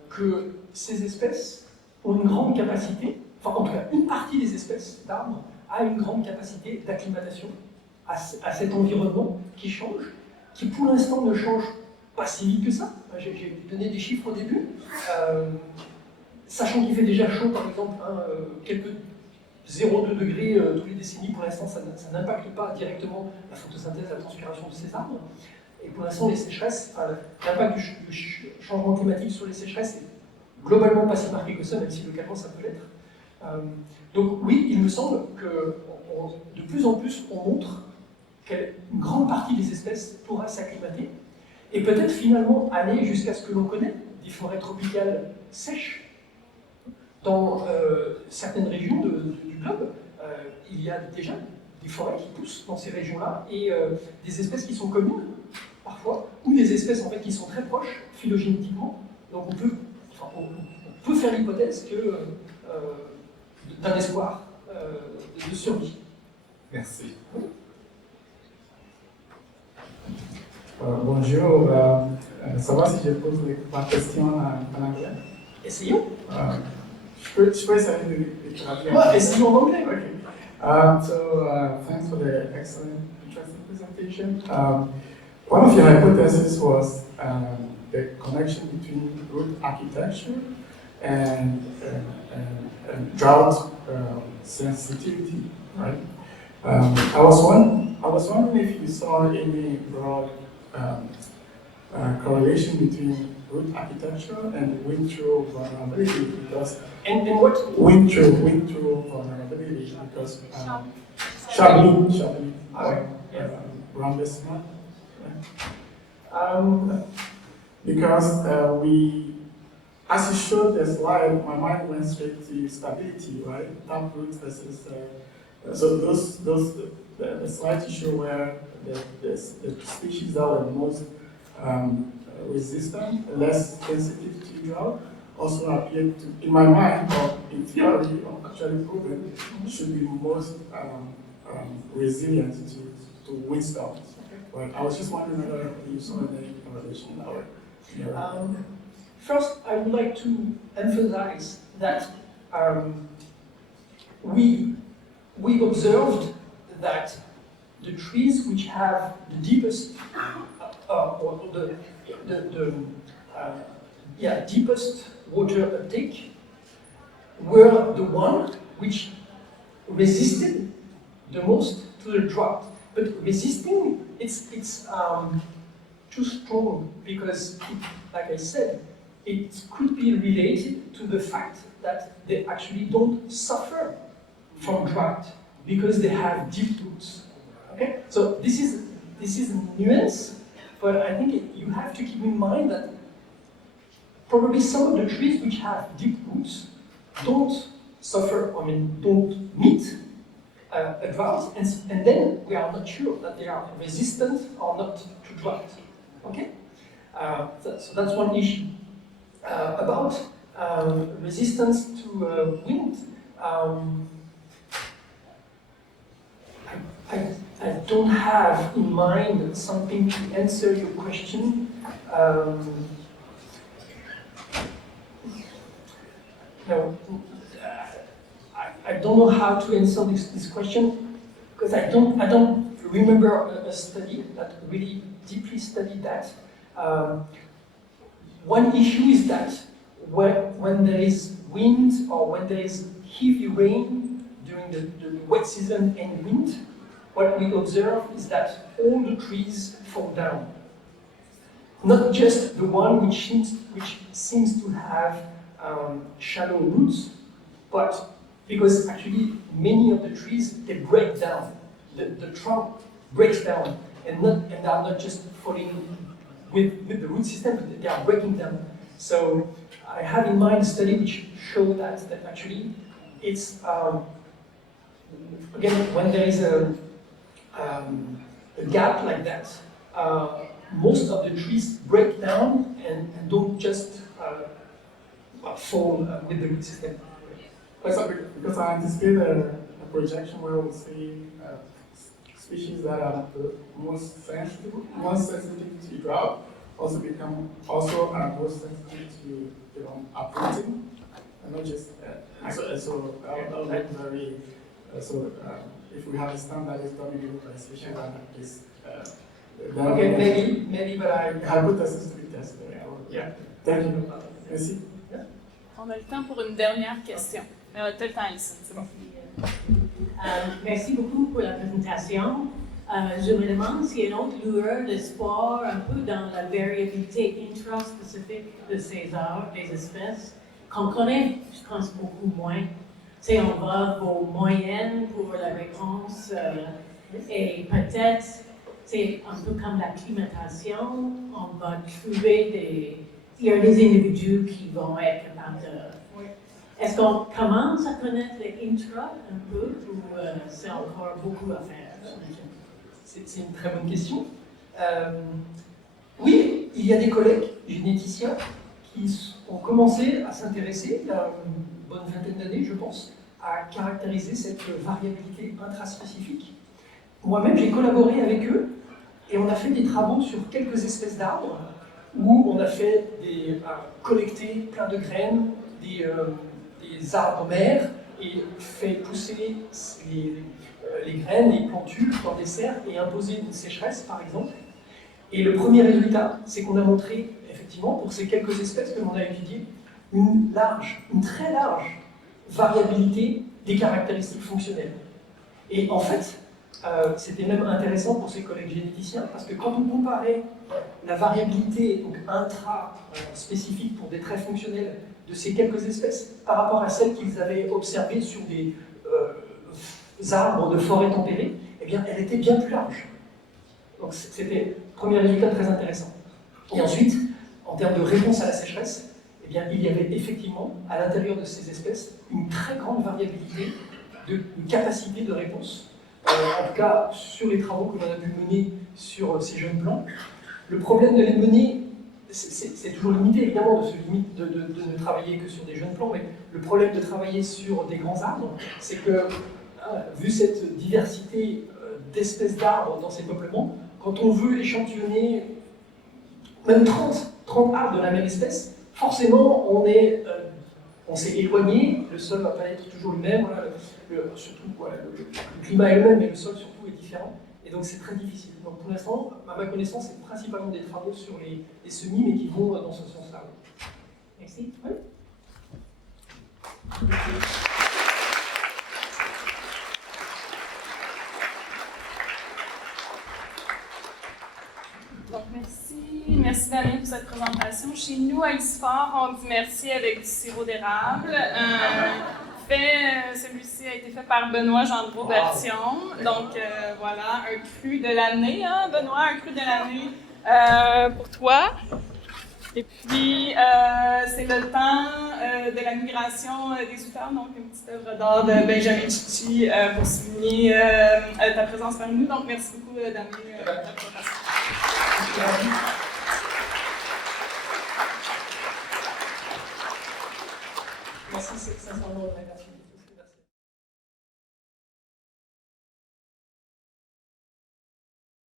que ces espèces ont une grande capacité, enfin en tout cas une partie des espèces d'arbres a une grande capacité d'acclimatation à cet environnement qui change, qui pour l'instant ne change pas si vite que ça. J'ai donné des chiffres au début. Sachant qu'il fait déjà chaud, par exemple, quelques 0,2 degrés tous les décennies, pour l'instant, ça n'impacte pas directement la photosynthèse, la transpiration de ces arbres. Et pour l'instant, les sécheresses, l'impact du changement climatique sur les sécheresses est globalement pas si marqué que ça, même si localement ça peut l'être. Donc oui, il me semble que de plus en plus, on montre qu'une grande partie des espèces pourra s'acclimater et peut-être finalement aller jusqu'à ce que l'on connaît des forêts tropicales sèches. Dans certaines régions du globe, il y a déjà des forêts qui poussent dans ces régions-là et des espèces qui sont communes, parfois, ou des espèces en fait qui sont très proches phylogénétiquement. Donc on peut faire l'hypothèse que d'un espoir de survie. Merci. Bonjour, ça va si je pose ma question en anglais? Essayons. Je peux essayer de traduire. Ouais, essayons en anglais. Okay. Thanks for the excellent, interesting presentation. One of your hypotheses was the connection between root architecture and drought sensitivity, right? I was wondering if you saw any broad correlation between root architecture and wind-throw vulnerability, because and what? Wind-throw vulnerability, Chablis because Chablis. Arrondissement. Because as you showed the slide, my mind went straight to stability, right? Taproot versus. So the slide you show where the species that are the most resistant, less sensitive to drought, also appear to, in my mind, or in theory, or actually proven, should be most resilient to windstorms. But I was just wondering whether you saw any correlation in our. First, I would like to emphasize that we observed that the trees which have the deepest or deepest water uptake were the ones which resisted the most to the drought. But resisting, it's too strong because, like I said, it could be related to the fact that they actually don't suffer from drought because they have deep roots. Okay, so this is a nuance, but I think you have to keep in mind that probably some of the trees which have deep roots don't suffer, don't meet a drought, and then we are not sure that they are resistant or not to drought. Okay, so that's one issue. About resistance to wind, I don't have in mind something to answer your question. No, I don't know how to answer this question because I don't remember a study that really deeply studied that. One issue is that when there is wind or when there is heavy rain during the wet season and wind, what we observe is that all the trees fall down. Not just the one which seems to have shallow roots, but because actually many of the trees, they break down. The trunk breaks down and they are not just falling with the root system, but they are breaking down. So I have in mind a study which showed that actually it's, again, when there is a gap like that, most of the trees break down and don't just fall with the root system. Because I anticipate a projection where we'll see species that are the most sensitive to drought also are most sensitive to uprooting, and not just so that'll make very if we have a standardized W for a species that is okay, maybe, but I hypothesis to be tested. Yeah. Thank you. Merci. On a le temps pour une dernière question. Mais on a tout le temps ici, c'est bon. Merci beaucoup pour la présentation. Je me demande s'il y a une autre lueur d'espoir un peu dans la variabilité intraspécifique de ces arbres, des espèces, qu'on connaît, je pense, beaucoup moins. C'est on va vos moyennes pour la réponse et peut-être, c'est un peu comme l'acclimatation, on va trouver il y a des individus qui vont être capables de... Est-ce qu'on commence à connaître les intra un peu ou c'est encore beaucoup à faire? C'est une très bonne question. Oui, il y a des collègues généticiens qui ont commencé à s'intéresser, il y a une bonne vingtaine d'années, je pense, à caractériser cette variabilité intraspécifique. Moi-même, j'ai collaboré avec eux et on a fait des travaux sur quelques espèces d'arbres où on a fait collecté plein de graines, des arbres mères et fait pousser les graines, les plantules dans des serres et imposer une sécheresse, par exemple. Et le premier résultat, c'est qu'on a montré, effectivement, pour ces quelques espèces que l'on a étudiées, une très large variabilité des caractéristiques fonctionnelles. Et en fait, c'était même intéressant pour ces collègues généticiens, parce que quand on comparait la variabilité donc intra-spécifique pour des traits fonctionnels de ces quelques espèces par rapport à celles qu'ils avaient observées sur des arbres de forêt tempérée, eh bien, elle était bien plus large. Donc c'était un premier résultat très intéressant. Et ensuite, en termes de réponse à la sécheresse, eh bien, il y avait effectivement, à l'intérieur de ces espèces, une très grande variabilité de capacité de réponse. En tout cas, sur les travaux que l'on a pu mener sur ces jeunes plants. Le problème de les mener, c'est toujours limité, évidemment, de ne travailler que sur des jeunes plants, mais le problème de travailler sur des grands arbres, c'est que, vu cette diversité d'espèces d'arbres dans ces peuplements, quand on veut échantillonner même 30 arbres de la même espèce, forcément, on s'est éloigné, le sol ne va pas être toujours le même, voilà, surtout voilà, le climat est le même, mais le sol surtout est différent, et donc c'est très difficile. Donc pour l'instant, à ma connaissance, c'est principalement des travaux sur les semis, mais qui vont dans ce sens-là. Merci. Oui. Donc, merci Daniel pour cette présentation. Chez nous, à ISFOR, on dit merci avec du sirop d'érable. Celui-ci a été fait par Benoît Gendreau Bertillon. Donc, voilà, un cru de l'année, hein, Benoît, un cru de l'année pour toi. Et puis, c'est le temps de la migration des auteurs, donc une petite œuvre d'art de Benjamin Chichi pour souligner ta présence parmi nous. Donc, merci beaucoup, Damien, pour ta présentation. Merci, c'est sincèrement très merci.